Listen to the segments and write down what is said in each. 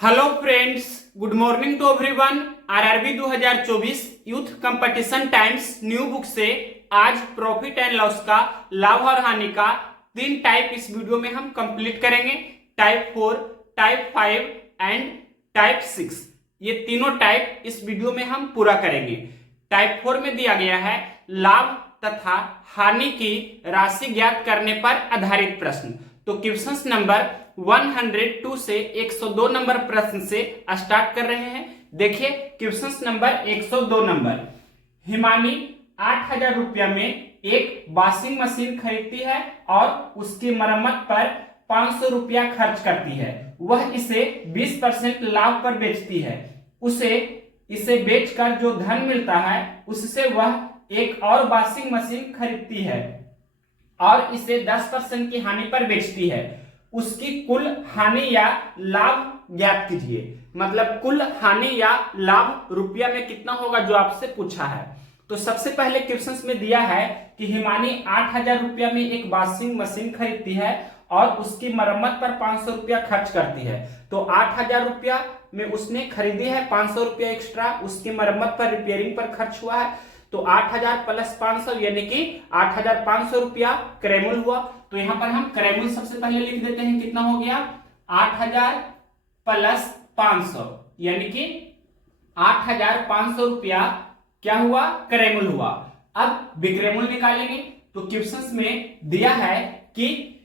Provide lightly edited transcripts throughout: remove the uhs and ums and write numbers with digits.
Hello friends, good morning to everyone. RRB 2024 youth competition times new book से आज profit and loss का लाभ और हानि का 3 टाइप इस वीडियो में हम कंप्लीट करेंगे। टाइप 4, टाइप 5 एंड टाइप 6, ये तीनों टाइप इस वीडियो में हम पूरा करेंगे। टाइप 4 में दिया गया है लाभ तथा हानि की राशि ज्ञात करने पर आधारित प्रश्न। तो क्वेश्चन नंबर 102 से 102 नंबर प्रश्न से स्टार्ट कर रहे हैं। देखिए क्वेश्चन नंबर 102 नंबर, हिमानी 8,000 रुपया में एक वॉशिंग मशीन खरीदती है और उसकी मरम्मत पर 500 रुपया खर्च करती है। वह इसे 20% लाभ पर बेचती है। इसे बेचकर जो धन मिलता है उससे वह एक और वॉशिंग मशीन खरीदती है और इसे 10% की हानि पर बेचती है। उसकी कुल हानि या लाभ ज्ञात कीजिए। मतलब कुल हानि या लाभ रुपया में कितना होगा जो आपसे पूछा है। तो सबसे पहले क्वेश्चन में दिया है कि हिमानी 8,000 रुपया में एक वॉशिंग मशीन खरीदती है और उसकी मरम्मत पर 500 रुपया खर्च करती है। तो 8,000 रुपया में उसने खरीदी है, 500 रुपया एक्स्ट्रा उसकी मरम्मत पर, रिपेयरिंग पर खर्च हुआ है। तो 8,000 प्लस 500 यानी कि 8,500 रुपया क्रयमूल हुआ। तो यहां पर हम क्रयमूल सबसे पहले लिख देते हैं। कितना हो गया? 8,000 प्लस 500 यानी कि 8,500 रुपया क्या हुआ? क्रयमूल हुआ। अब विक्रयमूल निकालेंगे। तो क्वेश्चन में दिया है कि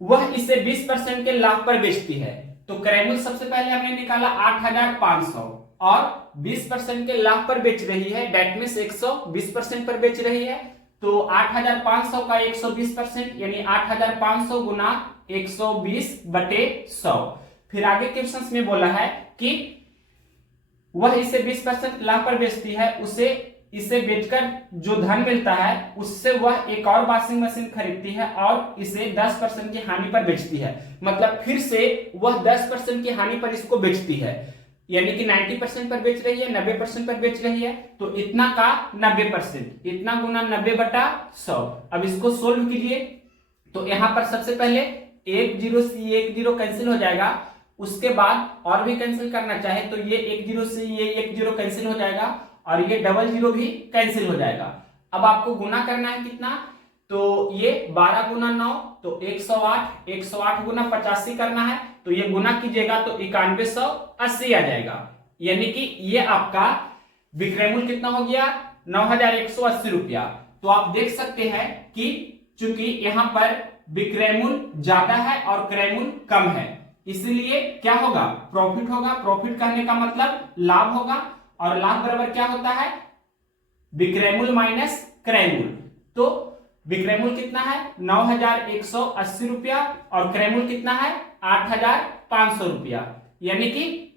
वह इसे 20% के लाभ पर बेचती है। तो क्रयमूल सबसे पहले हमने निकाला 8,500 और 20% के लाभ पर बेच रही है, डेट मींस 120% पर बेच रही है। तो 8,500 का 120% यानी 8,500 गुना 120/100। फिर आगे क्वेश्चन में बोला है कि वह इसे 20% लाभ पर बेचती है। इसे बेचकर जो धन मिलता है उससे वह एक और वॉशिंग मशीन खरीदती है और इसे 10% की हानि पर बेचती है। मतलब फिर से वह 10% की हानि पर इसको बेचती है, यानी कि 90% पर बेच रही है, 90% पर बेच रही है। तो इतना का 90%, इतना गुना 90/100। अब इसको सोल्व कीजिए। तो यहां पर सबसे पहले 10 से 10 कैंसिल हो जाएगा। उसके बाद और भी कैंसिल करना चाहे तो ये 10 से ये 10 कैंसिल हो जाएगा और ये 00 भी कैंसिल हो जाएगा। अब आपको गुना करना है कितना? तो ये 12 गुना 9 तो 108, 108 गुना 85 करना है। तो ये गुना कीजिएगा तो 9180 आ जाएगा। यानी कि ये आपका विक्रयमूल कितना हो गया? 9,180 रुपया। तो आप देख सकते हैं कि चूंकि यहां पर विक्रयमूल ज्यादा है और क्रयमूल कम है, इसलिए क्या होगा? प्रॉफिट होगा। प्रॉफिट कहने का मतलब लाभ होगा और लाभ बराबर क्या होता है? विक्रयमूल माइनस क्रयमूल। तो विक्रयमूल कितना है? 9,180 रुपया और क्रयमूल कितना है? 8,500 रुपया। यानी कि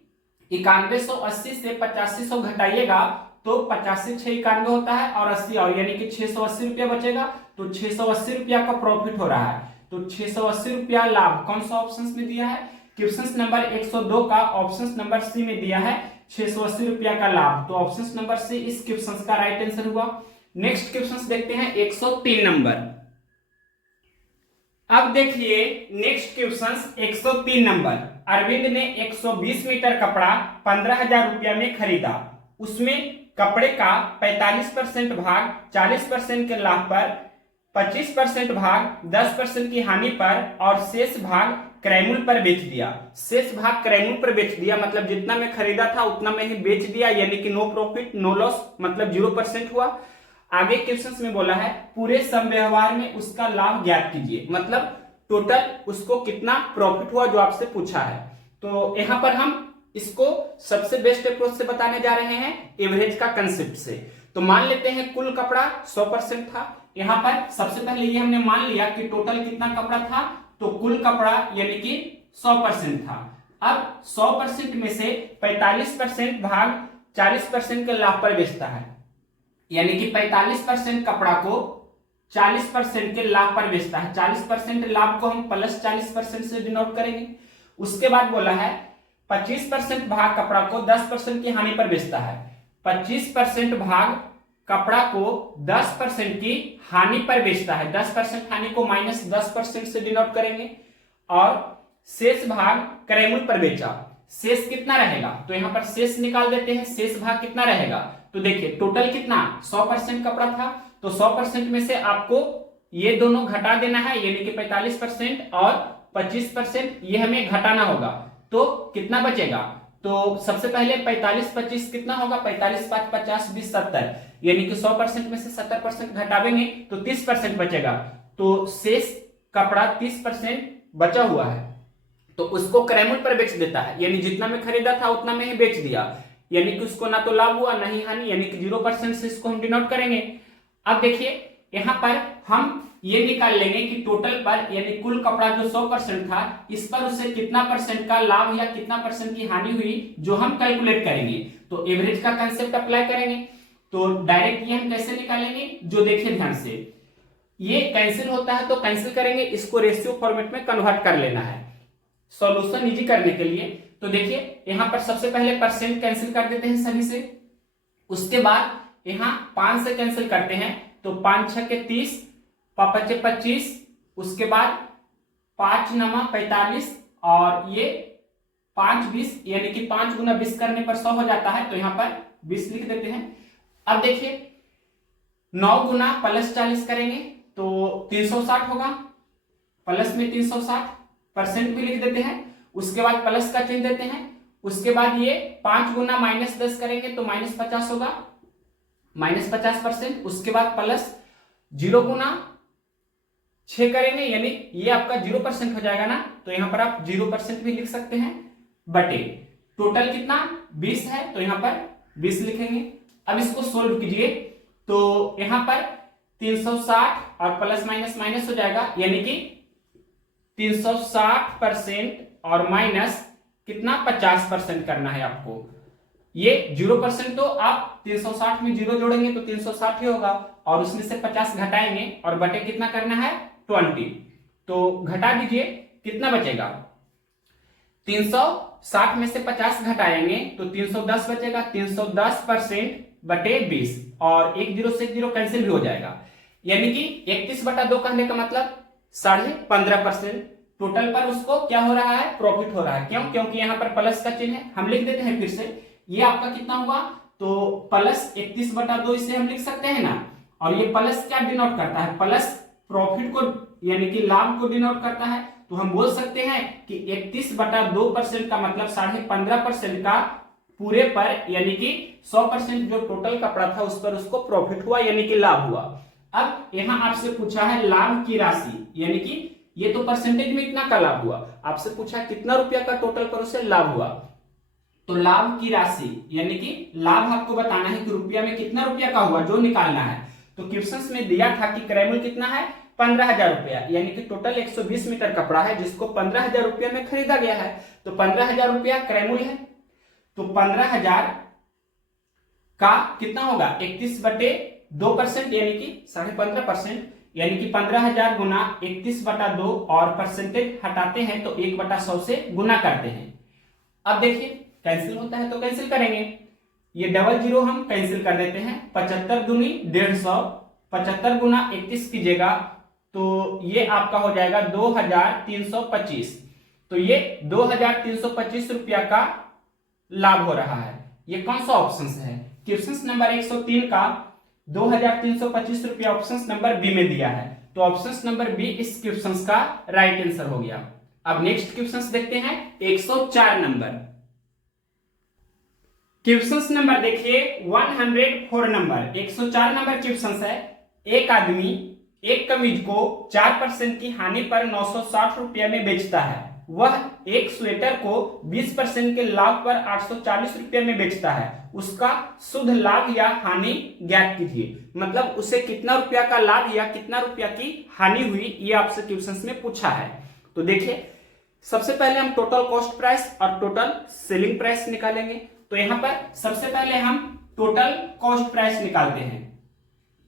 9180 से 8500 घटाइएगा तो 85 6 91 होता है और 80 और यानी कि 680 रुपया बचेगा। तो 680 रुपया का प्रॉफिट हो रहा है। तो 680 रुपया लाभ कौन सा ऑप्शन में दिया है? क्वेश्चन नंबर 102 का ऑप्शन नंबर सी में दिया है 680 रुपया का लाभ। तो ऑप्शन नंबर सी इस क्वेश्चन का राइट आंसर हुआ। नेक्स्ट क्वेश्चन देखते हैं 103 नंबर। अब देखिए नेक्स्ट क्वेश्चन 103 नंबर। अरविंद ने 120 मीटर कपड़ा 15,000 रुपया में खरीदा। उसमें कपड़े का 45% भाग 40% के लाभ पर, 25% भाग 10% की हानि पर और शेष भाग क्रयमूल पर बेच दिया। शेष भाग क्रयमूल पर बेच दिया मतलब जितना में खरीदा था उतना में ही बेच दिया, यानी कि नो प्रॉफिट नो लॉस, मतलब 0% हुआ। आगे क्वेश्चन में बोला है पूरे समव्यवहार में उसका लाभ ज्ञात कीजिए। मतलब टोटल उसको कितना प्रॉफिट हुआ जो आपसे पूछा है। तो यहां पर हम इसको सबसे बेस्ट अप्रोच से बताने जा रहे हैं, एवरेज का कंसेप्ट से। तो मान लेते हैं कुल कपड़ा 100% था। यहां पर सबसे पहले ये हमने मान लिया कि टोटल कितना कपड़ा था, तो कुल कपड़ा यानी कि 100% था। अब 100% में से 45% भाग 40% के लाभ पर बेचता है, यानी कि 45% कपड़ा को 40% के लाभ पर बेचता है। 40% लाभ को हम प्लस 40% से डिनोट करेंगे। उसके बाद बोला है 25% भाग कपड़ा को 10% की हानि पर बेचता है। 25% भाग कपड़ा को 10% की हानि पर बेचता है। 10% हानि को माइनस 10% से डिनोट करेंगे और शेष भाग क्रयमूल पर बेचा। शेष कितना रहेगा, तो यहाँ पर शेष निकाल देते हैं। शेष भाग कितना रहेगा, तो देखिए टोटल कितना 100% कपड़ा था, तो 100% में से आपको ये दोनों घटा देना है, यानी कि 45% और 25% ये हमें घटाना होगा। तो कितना बचेगा, तो सबसे पहले 45-25 कितना होगा, 45 5 50 20 70, यानी कि 100% में से 70% घटावेंगे तो 30% बचेगा। तो शेष कपड़ा 30% बचा हुआ है, तो उसको क्रयमूल्य पर बेच देता है, यानी जितना में खरीदा था उतना में ही बेच दिया, यानी कि उसको ना तो लाभ हुआ ना ही हानि, यानी कि 0% से इसको हम डिनोट करेंगे। अब देखिए यहां पर हम ये निकाल लेंगे कि टोटल पर यानी कुल कपड़ा जो 100% था, इस पर उसे कितना परसेंट का लाभ या कितना परसेंट की हानि हुई, जो हम कैलकुलेट करेंगे। तो एवरेज का कंसेप्ट अप्लाई करेंगे। तो डायरेक्ट ये हम कैसे निकालेंगे, जो देखिए ध्यान से, ये कैंसिल होता है तो कैंसिल करेंगे, इसको रेशियो फॉर्मेट में कन्वर्ट कर लेना है सॉल्यूशन इजी करने के लिए। तो देखिए यहां पर सबसे पहले परसेंट कैंसिल कर देते हैं सभी से, उसके बाद यहां 5 से कैंसिल करते हैं, तो 5 6 के 30, 5 5 25, उसके बाद 5 9 45 और ये 5 20, यानी कि 5 गुना 20 करने पर 100 हो जाता है, तो यहां पर 20 लिख देते हैं। अब देखिए 9 गुना प्लस 40 करेंगे तो 360 होगा, प्लस में 360, परसेंट भी लिख देते हैं, उसके बाद प्लस का चिन्ह देते हैं, उसके बाद ये 5 गुना -10 करेंगे तो -50 होगा, -50%, उसके बाद प्लस 0 गुना 6 करेंगे, यानी ये आपका 0% हो जाएगा ना, तो यहां पर आप 0% भी लिख सकते हैं, बटे टोटल कितना 20 है, तो यहां पर 20 लिखेंगे। अब इसको सोल्व कीजिए, तो यहां पर 360 और प्लस माइनस माइनस हो जाएगा, यानी कि 360% और माइनस कितना 50% करना है आपको। ये 0% तो आप 360 में 0 जोड़ेंगे तो 360 ही होगा, और उसमें से 50 घटाएंगे और बटे कितना करना है 20, तो घटा दीजिए कितना बचेगा, 360 में से 50 घटाएंगे तो 310 बचेगा, 310% बटे 20, और 1 0 से 1 0 कैंसिल भी हो जाएगा, यानी कि 31/2 कहने का मतलब 15.5%। टोटल पर उसको क्या हो रहा है, प्रॉफिट हो रहा है। क्यों, क्योंकि यहाँ पर प्लस का चिन्ह है। हम लिख देते हैं फिर से, ये आपका कितना हुआ, तो प्लस 31/2 इसे हम लिख सकते हैं ना, और ये प्लस क्या डिनोट करता है, प्लस प्रॉफिट को यानी कि लाभ को डिनोट करता है। तो हम बोल सकते हैं कि 31/2% का मतलब 15.5% का पूरे पर, यानी कि 100% जो टोटल कपड़ा था उस पर उसको प्रॉफिट हुआ, यानी कि लाभ हुआ। अब यहां आपसे पूछा है लाभ की राशि, यानी कि ये तो परसेंटेज में इतना का लाभ हुआ, आपसे पूछा कितना रुपया का टोटल पर उसे लाभ हुआ, तो लाभ की राशि यानी कि लाभ आपको बताना है कि रुपया में कितना रुपया का हुआ, जो निकालना है। तो क्वेश्चंस में दिया था कि क्रयमूल्य कितना है 15,000 रुपया, यानी कि टोटल 120 मीटर कपड़ा है जिसको 15,000 रुपया में खरीदा गया है, तो 15,000 रुपया क्रयमूल्य है। तो 15,000 का कितना होगा 31/2%, यानी कि 15.5%, यानी कि 15,000 गुना 31/2, और परसेंटेज हटाते हैं तो 1/100 से गुना करते हैं। अब देखिए कैंसिल होता है तो कैंसिल करेंगे, ये 00 हम कैंसिल कर देते हैं, 75 दूनी 150, 75 गुना 31 कीजिएगा तो ये आपका हो जाएगा 2325, तो ये 2325 रुपया का लाभ हो रहा है। ये कौन सा ऑप्शन है, क्वेश्चन नंबर 103 का 2325 रुपया ऑप्शन नंबर बी में दिया है, तो ऑप्शन नंबर बी इस क्वेश्चन का राइट आंसर हो गया। अब नेक्स्ट क्वेश्चन देखते हैं 104 नंबर। क्वेश्चन नंबर देखिए 104 नंबर, 104 नंबर क्वेश्चन है। एक आदमी एक कमीज को 4% की हानि पर 960 रुपया में बेचता है, वह एक स्वेटर को 20% के लाभ पर 840 रुपया में बेचता है, उसका शुद्ध लाभ या हानि ज्ञात कीजिए। मतलब उसे कितना रुपया का लाभ या कितना रुपया की हानि हुई, ये आपसे क्वेश्चन में पूछा है। तो देखिए सबसे पहले हम टोटल कॉस्ट प्राइस और टोटल सेलिंग प्राइस निकालेंगे। तो यहां पर सबसे पहले हम टोटल कॉस्ट प्राइस निकालते हैं।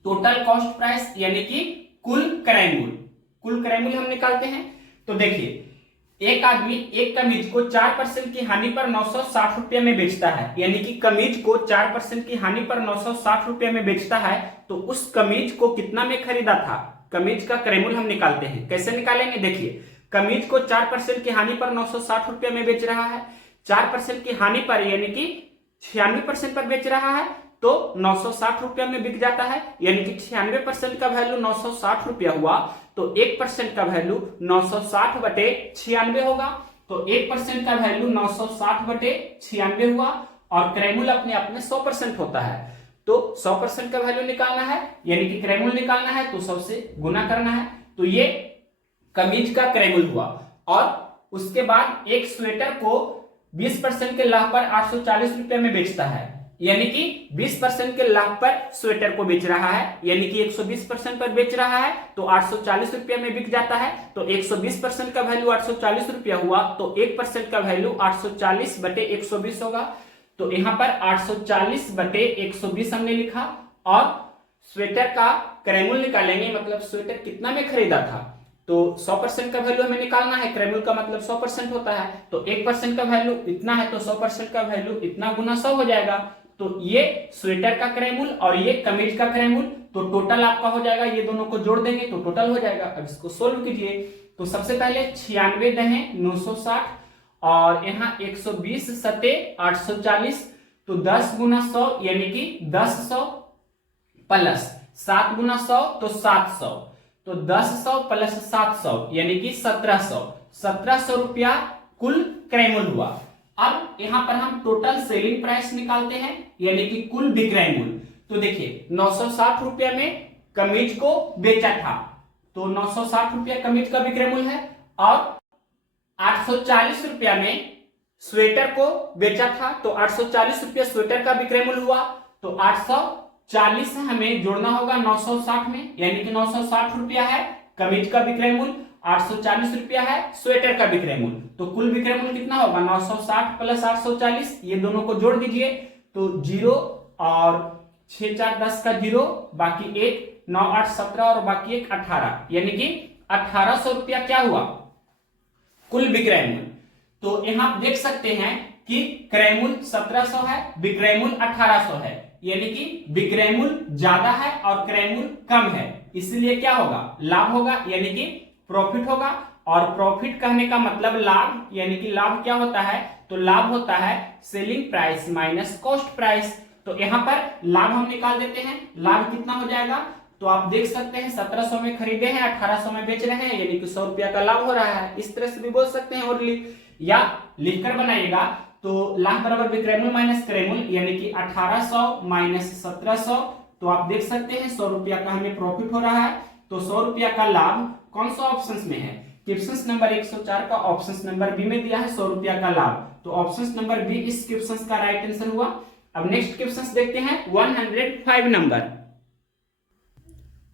टोटल कॉस्ट प्राइस यानी कि कुल क्रय मूल्य हम निकालते हैं। तो देखिए एक आदमी एक कमीज को 4% की हानि पर 960 रुपये में बेचता है, यानी कि कमीज को 4% की हानि पर 960 रुपये में बेचता है, तो उस कमीज को कितना में खरीदा था, कमीज का क्रय मूल्य हम निकालते हैं। कैसे निकालेंगे, देखिए कमीज को 4% की हानि पर 960 रुपये में बेच रहा है, 4% की हानि पर यानी कि 96% पर बेच रहा है तो 960 रुपया में बिक जाता है, यानी कि 96% का वैल्यू 960 रुपया हुआ तो 1% का वैल्यू 960 बटे 96 होगा। तो 1% का वैल्यू 960 बटे 96 हुआ और क्रैमुल अपने आप में 100% होता है। तो 100% का वैल्यू निकालना है यानी कि क्रैमुल निकालना है तो 100 से गुना करना है। तो ये कमीज का क्रैमुल हुआ। और उसके बाद एक स्वेटर को 20% के लाभ पर 840 रुपये में बेचता है, यानी कि 20% के लाभ पर स्वेटर को बेच रहा है, यानी कि 120% पर बेच रहा है तो 840 रुपये में बिक जाता है। तो 120% का वैल्यू 840 रुपया हुआ तो 1% का वैल्यू 840 बटे 120 होगा। तो यहां पर 840 बटे 120 हमने लिखा और स्वेटर का क्रैमुल निकालेंगे, मतलब स्वेटर कितना में खरीदा था। तो 100% का वैल्यू हमें निकालना है, क्रैमुल का मतलब 100% होता है। तो 1% का वैल्यू इतना है तो 100% का वैल्यू इतना गुना 100 हो जाएगा। तो ये स्वेटर का क्रैमुल और ये कमीज का क्रैमुल, तो टोटल आपका हो जाएगा, ये दोनों को जोड़ देंगे तो टोटल हो जाएगा। अब इसको सोल्व कीजिए। तो सबसे पहले 96 दहे 960 और यहाँ 120 सते 840, तो 10 गुना 100 यानी कि 1000 प्लस 7 गुना 100 तो 700, तो 1000 प्लस 700 यानी कि 1700 रुपया कुल क्रैमुल हुआ। अब यहां पर हम टोटल सेलिंग प्राइस निकालते हैं यानी कि कुल विक्रयमूल्य। तो देखिए 960 रुपया में कमीज को बेचा था तो 960 रुपया कमीज का विक्रयमूल्य है और 840 रुपया में स्वेटर को बेचा था तो 840 रुपया स्वेटर का विक्रयमूल्य हुआ। तो 840 हमें जोड़ना होगा 960 में, यानी कि 960 रुपया है कमीज का विक्रयमूल्य, 840 रुपया है स्वेटर का विक्रयमूल्य। तो कुल विक्रयमूल्य कितना होगा 960 प्लस 840, ये दोनों को जोड़ दीजिए तो 0 और 6 4 10 का 0, बाकी 1 9 8 17 और बाकी 1 18, यानी कि 1800 रुपया क्या हुआ कुल विक्रयमूल्य। तो यहां आप देख सकते हैं कि क्रयमूल्य 1700 है, विक्रयमूल्य 1800 है, यानी कि विक्रयमूल्य ज्यादा है और क्रयमूल्य कम है, इसलिए क्या होगा लाभ होगा, यानी कि प्रॉफिट होगा। और प्रॉफिट कहने का मतलब लाभ, यानी कि लाभ क्या होता है तो लाभ होता है selling price minus cost price. तो यहां पर लाभ हम निकाल देते हैं, लाभ कितना हो जाएगा तो आप देख सकते हैं 1700 में खरीदे हैं 1800 में बेच रहे हैं, यानी कि 100 रुपया का लाभ हो रहा है। इस तरह से भी बोल सकते हैं और या लिखकर बनाइएगा तो लाभ बराबर विक्रयमूल्य माइनस क्रयमूल्य, यानी कि 1800 माइनस 1700, तो आप देख सकते हैं 100 रुपया का हमें प्रॉफिट हो रहा है। तो 100 रुपया का लाभ कौन सा ऑप्शन में है, क्वेश्चन नंबर 104 का ऑप्शन नंबर बी में दिया है 100 रुपया का लाभ, तो ऑप्शन नंबर बी इस क्वेश्चन का राइट आंसर हुआ। अब नेक्स्ट क्वेश्चन देखते हैं 105 नंबर।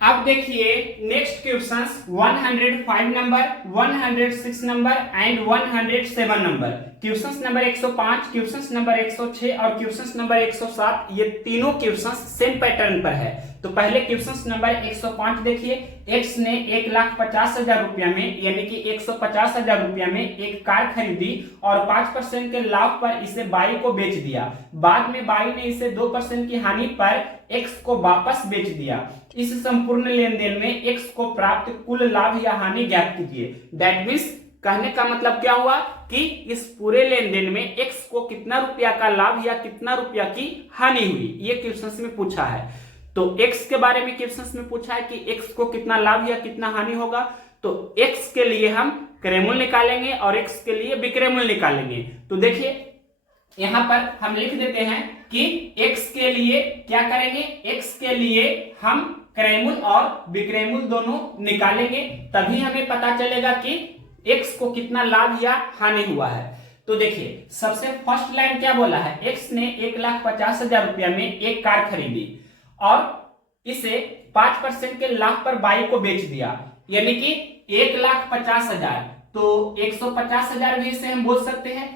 अब देखिए next question 105 number, 106 number and 107 number. Question number 105, question number 106 और क्वेश्चन नंबर 107, ये तीनों क्वेश्चन सेम पैटर्न पर है। तो पहले क्वेश्चन नंबर 105 देखिए, एक्स ने 1,50,000 रुपया में यानी कि 150,000 रुपया में एक कार खरीदी और 5% के लाभ पर इसे बाई को बेच दिया। बाद में बाई ने इसे 2% की हानि पर एक्स को वापस बेच दिया। इस संपूर्ण लेन देन में एक्स को प्राप्त कुल लाभ या हानि ज्ञात कीजिए। दैट मीन्स कहने का मतलब क्या हुआ कि इस पूरे लेन देन में एक्स को कितना रुपया का लाभ या कितना रुपया की हानि हुई, ये क्वेश्चन में पूछा है। तो x के बारे में क्वेश्चन में पूछा है कि x को कितना लाभ या कितना हानि होगा। तो x के लिए हम क्रयमूल्य निकालेंगे और x के लिए विक्रयमूल्य निकालेंगे। तो देखिए यहां पर हम लिख देते हैं कि x के लिए क्या करेंगे, x के लिए हम क्रयमूल्य और विक्रयमूल्य दोनों निकालेंगे, तभी हमें पता चलेगा कि x को कितना लाभ या हानि हुआ है। तो देखिए सबसे फर्स्ट लाइन क्या बोला है, x ने 1,50,000 रुपया में एक कार खरीदी और इसे 5% के लाभ पर बाई को बेच दिया, यानी कि 1,50,000, तो 150,000 भी इसे हम बोल सकते हैं।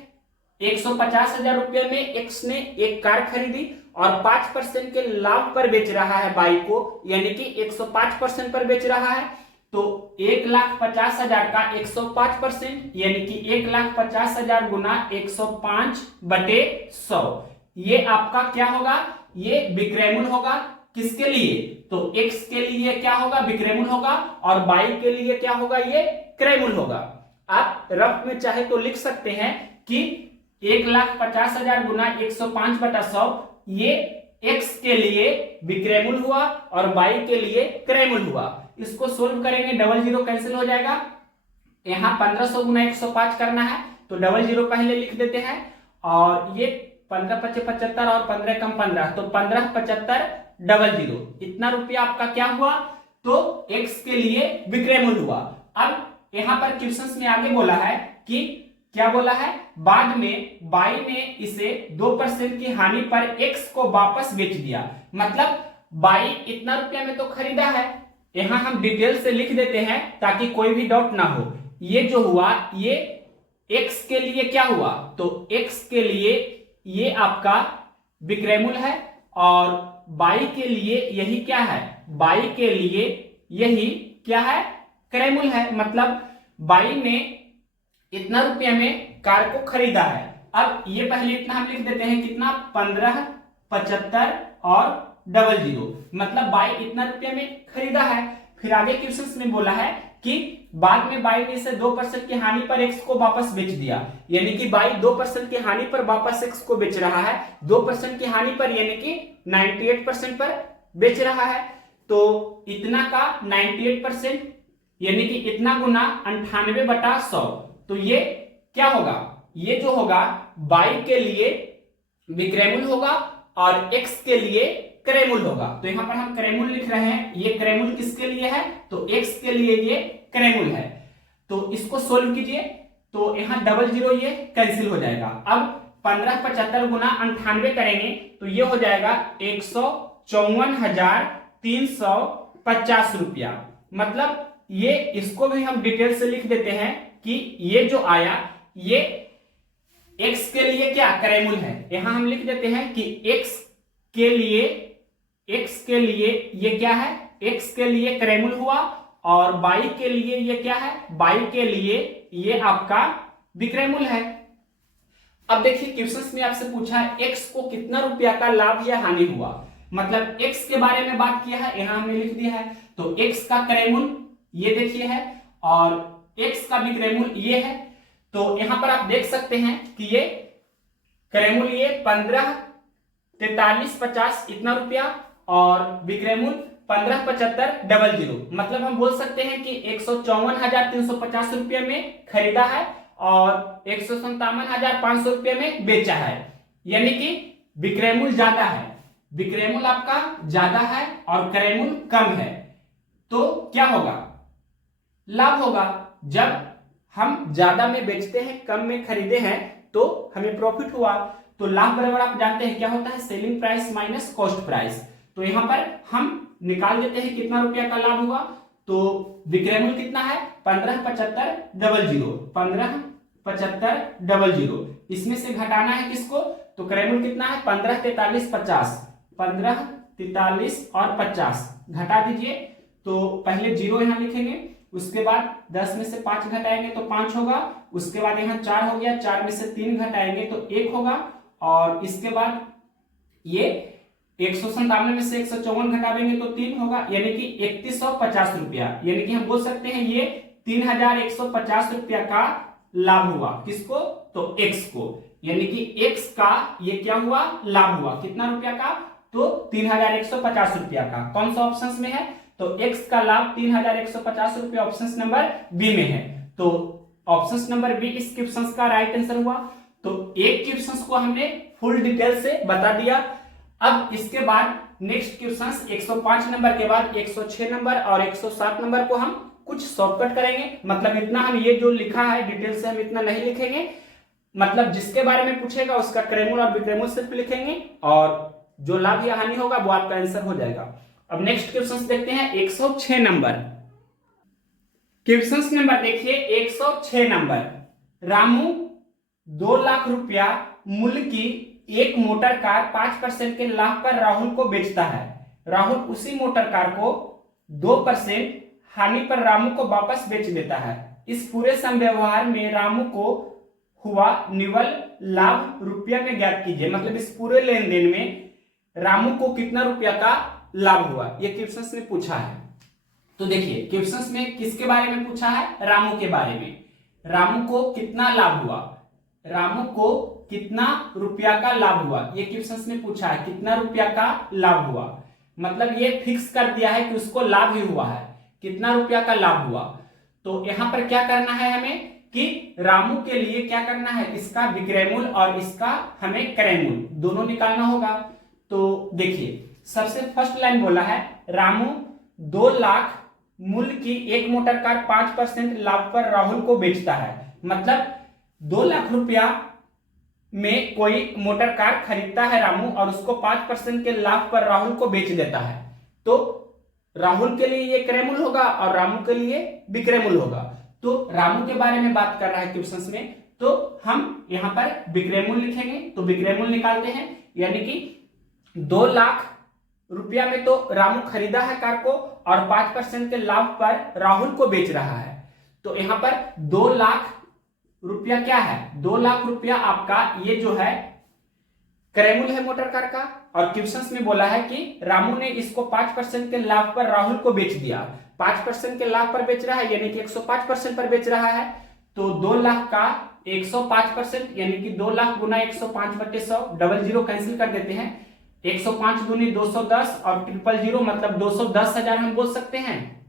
150,000 रुपये में एक्स ने एक कार खरीदी और 5% के लाभ पर बेच रहा है बाई को, यानी कि 105% पर बेच रहा है। तो 1,50,000 का 105% यानी कि 1,50,000 गुना 105 बटे 100, ये आपका क्या होगा, ये विक्रयमूल्य होगा। किसके लिए, तो x के लिए क्या होगा विक्रयमूल्य होगा और y के लिए क्या होगा, ये क्रयमूल्य होगा। आप रफ में चाहे तो लिख सकते हैं कि 1,50,000 गुना 105/100 ये x के लिए विक्रयमूल हुआ और y के लिए क्रयमूल हुआ। इसको सोल्व करेंगे, डबल जीरो कैंसिल हो जाएगा। यहाँ 1500 गुना 105 करना है तो डबल जीरो पहले लिख देते हैं, और ये 15×5 = 75 और 15 कम 15 तो 15×75 डबल जीरो। इतना रुपया आपका क्या हुआ, तो x के लिए विक्रयमूल हुआ। अब यहाँ पर क्वेश्चन में आगे बोला है कि क्या बोला है, बाद में बाई ने इसे 2% की हानि पर x को वापस बेच दिया। मतलब बाई इतना रुपया में तो खरीदा है, यहाँ हम डिटेल से लिख देते हैं ताकि कोई भी डाउट ना हो। ये जो हुआ ये x के लिए क्या हुआ, तो x के लिए ये आपका विक्रयमूल है, और बाई के लिए यही क्या है, बाई के लिए यही क्या है, क्रयमूल है। मतलब बाई ने इतना रुपया में कार को खरीदा है। अब ये पहले इतना हम लिख देते हैं, कितना, 15, 75 और डबल जीरो, मतलब बाई इतना रुपया में खरीदा है। फिर आगे क्वेश्चन में बोला है कि बाद में बाई ने इसे 2% की हानि पर x को वापस बेच दिया, यानी कि बाई 2% की हानि पर वापस x को बेच रहा है। 2% की हानि पर यानी कि 98% पर बेच रहा है, तो इतना का 98% यानी कि इतना गुना 98/100, तो ये क्या होगा, ये जो होगा बाई के लिए विक्रयमूल होगा और x के लिए क्रयमूल होगा। तो यहां पर हम क्रयमूल लिख रहे हैं, ये क्रयमूल किसके लिए है, तो x के लिए ये क्रयमूल है। तो इसको सोल्व कीजिए, तो यहां डबल जीरो ये कैंसिल हो जाएगा। अब 15×75 गुना 98 करेंगे तो ये हो जाएगा 154,350 रुपया। मतलब ये इसको भी हम डिटेल से लिख देते हैं कि ये जो आया ये x के लिए क्या क्रयमूल है। यहां हम लिख देते हैं कि x के लिए ये क्या है, x के लिए क्रयमूल हुआ, और बाई के लिए ये क्या है, बाई के लिए ये आपका विक्रयमूल है। अब देखिए क्वेश्चन में आपसे पूछा है x को कितना रुपया का लाभ या हानि हुआ, मतलब x के बारे में बात किया है, यहां हमने लिख दिया है। तो x का क्रयमूल ये देखिए है और x का विक्रयमूल ये है। तो यहां पर आप देख सकते हैं कि ये क्रयमूल ये 15, 43, 50 इतना रुपया और विक्रयमूल 15×75 डबल जीरो। मतलब हम बोल सकते हैं कि 154,350 रुपये में खरीदा है और 157,500 रुपये में बेचा है, यानी कि विक्रयमूल ज्यादा है, विक्रयमूल आपका ज्यादा है और क्रयमूल कम है। तो क्या होगा, लाभ होगा। जब हम ज्यादा में बेचते हैं कम में खरीदे हैं तो हमें प्रॉफिट हुआ। तो लाभ बराबर आप जानते हैं क्या होता है, selling price minus cost price. तो यहां पर हम निकाल देते हैं कितना रुपया का लाभ हुआ। तो विक्रयमूल कितना है, 15×75 डबल जीरो, 15×75 डबल जीरो। इसमें से घटाना है किसको, तो क्रयमूल कितना है 15, 43, 50, 15, 43 और 50 घटा दीजिए। तो पहले जीरो यहां लिखेंगे, उसके बाद 10 में से 5 घटाएंगे तो 5 होगा, उसके बाद यहाँ 4 हो गया, 4 में से 3 घटाएंगे तो 1 होगा, और इसके बाद ये 157 में से 154 घटाएंगे तो 3 होगा, यानी कि 3150 रुपया। यानी कि हम बोल सकते हैं ये 3150 रुपया का लाभ हुआ। किसको, तो x को, यानी कि x का ये क्या हुआ, लाभ हुआ। कितना रुपया का, तो 3150 रुपया का। कौन सा ऑप्शन में है, तो x का लाभ 3150 रुपया ऑप्शन नंबर बी में है। तो ऑप्शन नंबर बी इस क्वेश्चन का राइट आंसर हुआ। तो एक क्वेश्चन को हमने फुल डिटेल से बता दिया। अब इसके बाद नेक्स्ट क्वेश्चन 105 नंबर के बाद 106 नंबर और 107 नंबर को हम कुछ शॉर्टकट करेंगे। मतलब इतना हम ये जो लिखा है डिटेल से हम इतना नहीं लिखेंगे, मतलब जिसके बारे में पूछेगा उसका क्रयमूल और विक्रयमूल सिर्फ लिखेंगे और जो लाभ या हानि होगा वो आपका आंसर हो जाएगा। अब नेक्स्ट क्वेश्चन देखते हैं 106 नंबर। क्वेश्चन नंबर देखिए 106 नंबर। रामू 2 लाख रुपया मूल्य की एक मोटर कार 5% के लाभ पर राहुल को बेचता है। राहुल उसी मोटर कार को 2% हानि पर रामू को वापस बेच देता है। इस पूरे संव्यवहार में रामू को हुआ निव्वल लाभ रुपया में ज्ञात कीजिए। मतलब इस पूरे लेन देन में रामू को कितना रुपया का लाभ हुआ, ये क्वेश्चन ने पूछा है। तो देखिए क्वेश्चन में किसके बारे में पूछा है, रामू के बारे में। रामू को कितना लाभ हुआ, रामू को कितना रुपया का लाभ हुआ, ये क्वेश्चन में पूछा है कितना रुपया का लाभ हुआ, मतलब ये फिक्स कर दिया है कि उसको लाभ ही हुआ है, कितना रुपया का लाभ हुआ। तो यहां पर क्या करना है हमें कि रामू के लिए क्या करना है, इसका विक्रय मूल्य और इसका हमें क्रय मूल्य दोनों निकालना होगा। तो देखिए सबसे फर्स्ट लाइन बोला है रामू 2 लाख मूल्य की एक मोटर कार 5% लाभ पर राहुल को बेचता है, मतलब 2 लाख रुपया में कोई मोटर कार खरीदता है रामू और उसको 5% के लाभ पर राहुल को बेच देता है। तो राहुल के लिए ये क्रय मूल्य होगा और रामू के लिए विक्रय मूल्य होगा। तो रामू के बारे में बात कर रहा है क्वेश्चन में, तो हम यहां पर विक्रय मूल्य लिखेंगे। तो विक्रय मूल्य निकालते हैं, यानी कि 2 लाख रुपया में तो रामू खरीदा है कार को और 5% के लाभ पर राहुल को बेच रहा है। तो यहां पर 2 लाख रुपया क्या है, 2 लाख रुपया आपका ये जो है क्रय मूल्य है मोटर कार का, और क्वेश्चन में बोला है कि रामू ने इसको 5% के लाभ पर राहुल को बेच दिया। 5% के लाभ पर बेच रहा है यानी कि 105% पर बेच रहा है। तो 2 लाख का 105% यानी कि 2 लाख गुना 105/100, डबल जीरो कैंसिल कर देते हैं, 105 दूनी 210 और 000 मतलब 210,000 हम बोल सकते हैं।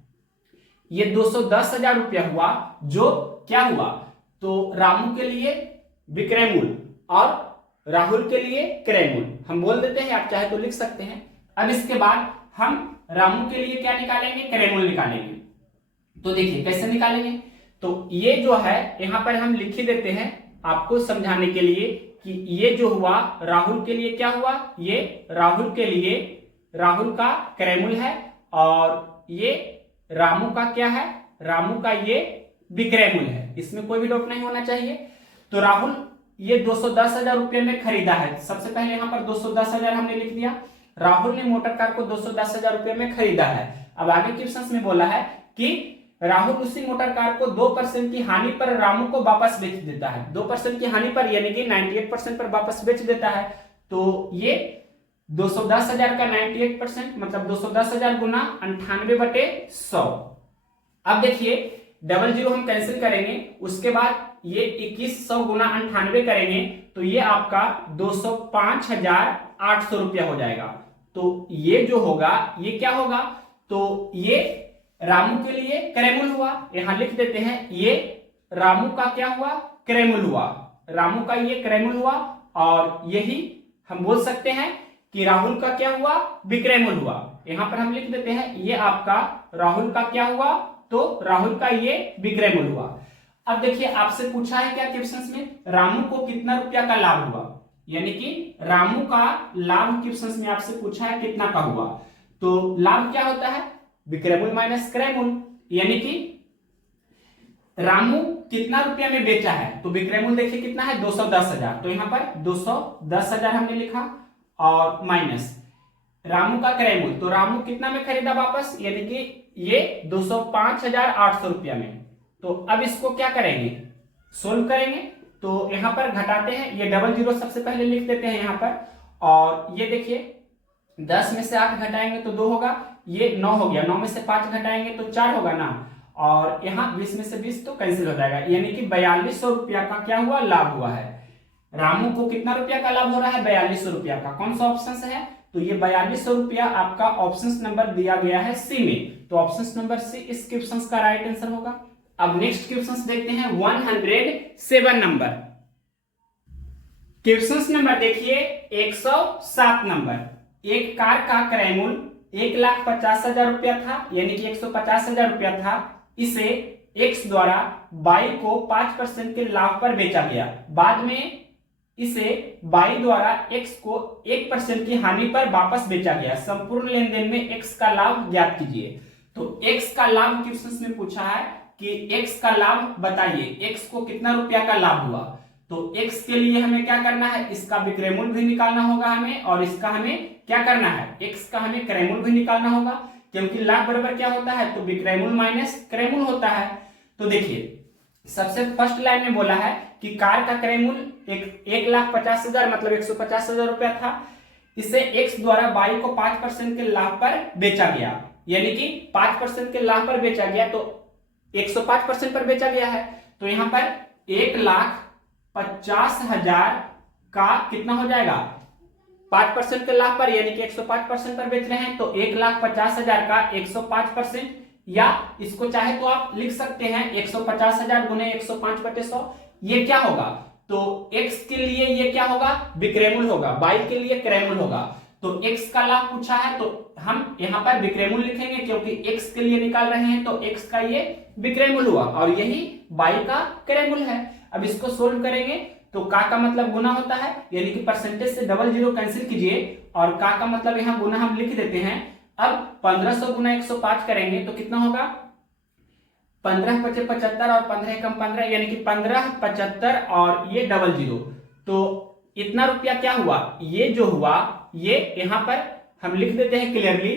ये 210,000 रुपया हुआ, जो क्या हुआ, तो रामू के लिए विक्रय मूल्य और राहुल के लिए क्रय मूल्य हम बोल देते हैं, आप चाहे तो लिख सकते हैं। अब इसके बाद हम रामू के लिए क्या निकालेंगे, क्रय मूल्य निकालेंगे। तो देखिए कैसे निकालेंगे, तो ये जो है यहां पर हम लिख ही देते हैं आपको समझाने के लिए कि ये जो हुआ राहुल के लिए क्या हुआ, ये राहुल के लिए राहुल का क्रय मूल्य है और ये रामू का क्या है, रामू का ये विक्रय मूल्य है, इसमें कोई भी डाउट नहीं होना चाहिए। तो राहुल ये 210,000 रुपये में खरीदा है, सबसे पहले यहां पर 210,000 हमने लिख दिया। राहुल ने मोटर कार को 210,000 रुपये में खरीदा है। अब आगे क्वेश्चन में बोला है कि राहुल उसी मोटर कार को 2% की हानि पर रामू को वापस बेच देता है। 2% की हानि पर यानी कि 98% पर वापस बेच देता है। तो ये 210,000 का 98% मतलब 210,000 गुना 98/100। अब देखिए डबल जीरो हम कैंसिल करेंगे, उसके बाद ये 2100 गुना 98 करेंगे तो ये आपका 205,800 रुपया हो जाएगा। तो ये जो होगा ये क्या होगा, तो ये रामू के लिए क्रय मूल्य हुआ, यहां लिख देते हैं ये रामू का क्या हुआ, क्रय मूल्य हुआ, रामू का ये क्रय मूल्य हुआ, और यही हम बोल सकते हैं कि राहुल का क्या हुआ, विक्रय मूल्य हुआ। यहां पर हम लिख देते हैं ये आपका राहुल का क्या हुआ, तो राहुल का ये विक्रय मूल्य हुआ। अब देखिए आपसे पूछा है क्या क्वेश्चन में, रामू को कितना रुपया का लाभ हुआ, यानी कि रामू का लाभ क्वेश्चन में आपसे पूछा है कितना का हुआ। तो लाभ क्या होता है, विक्रय मूल्य माइनस क्रय मूल्य, यानी कि रामू कितना रुपया में बेचा है, तो विक्रय मूल्य देखिए कितना है 210,000, तो यहां पर 210,000 हमने लिखा और माइनस रामू का क्रय मूल्य, तो रामू कितना में खरीदा वापस, यानी कि ये 205,800 रुपया में। तो अब इसको क्या करेंगे, सोल्व करेंगे। तो यहां पर घटाते हैं, ये डबल जीरो सबसे पहले लिख देते हैं यहां पर, और ये देखिए 10 में से 8 घटाएंगे तो 2 होगा, ये 9 हो गया, 9 में से 5 घटाएंगे तो 4 होगा ना, और यहाँ 20 में से 20 तो कैंसिल हो जाएगा, यानी कि 4200 रुपया का क्या हुआ, लाभ हुआ है। रामू को कितना रुपया का लाभ हो रहा है, 4200 रुपया का। कौन सा ऑप्शन है, तो ये 4200 रुपया आपका ऑप्शन नंबर दिया गया है सी में, तो ऑप्शन नंबर सी इस क्वेश्चन का राइट आंसर होगा। अब नेक्स्ट क्वेश्चन देखते हैं 107 नंबर। क्वेश्चन नंबर देखिए 107 नंबर। एक कार का क्रय मूल्य 1,50,000 रुपया था, यानी कि 150,000 रुपया था। इसे एक्स द्वारा बाई को 5% के लाभ पर बेचा गया। बाद में इसे बाई द्वारा एक्स को 1% की हानि पर वापस बेचा गया। संपूर्ण लेन देन में एक्स का लाभ ज्ञात कीजिए। तो एक्स का लाभ क्वेश्चन में पूछा है कि एक्स का लाभ बताइए, एक्स को कितना रुपया का लाभ हुआ। तो एक्स के लिए हमें क्या करना है, इसका विक्रय मूल्य भी निकालना होगा हमें, और इसका हमें क्या करना है, एक्स का हमें क्रय मूल्य भी निकालना होगा, क्योंकि लाभ बराबर क्या होता है, तो विक्रय मूल्य माइनस क्रय मूल्य होता है। तो देखिए सबसे फर्स्ट लाइन में बोला है कि कार का क्रय मूल्य 1,50,000 मतलब 150,000 रुपया था। इसे एक्स द्वारा बाई को 5% के लाभ पर बेचा गया, यानी कि 5% के लाभ पर बेचा गया, तो 105% पर बेचा गया है। तो यहां पर 1,00,000 50,000 का कितना हो जाएगा, 5% के लाभ पर यानी कि 105% पर बेच रहे हैं, तो 1,50,000 का 105%, या इसको चाहे तो आप लिख सकते हैं 150,000 गुने 105/100। ये क्या होगा, तो x के लिए ये क्या होगा, विक्रयमूल्य होगा, y के लिए क्रयमूल्य होगा। तो x का लाभ पूछा है तो हम यहाँ पर विक्रयमूल्य लिखेंगे, क्योंकि x के लिए निकाल रहे हैं तो x का ये विक्रयमूल्य हुआ और यही y का क्रयमूल्य है। अब इसको सोल्व करेंगे तो का मतलब गुना होता है, यानी कि परसेंटेज से डबल जीरो कैंसिल कीजिए और का मतलब यहाँ गुना हम लिख देते हैं। अब 1500 गुना 105 करेंगे तो कितना होगा, 15 × 5 = 75 और 15 × 15 यानी कि 15/75 और ये डबल जीरो, तो इतना रुपया क्या हुआ, ये जो हुआ ये यहां पर हम लिख देते हैं क्लियरली,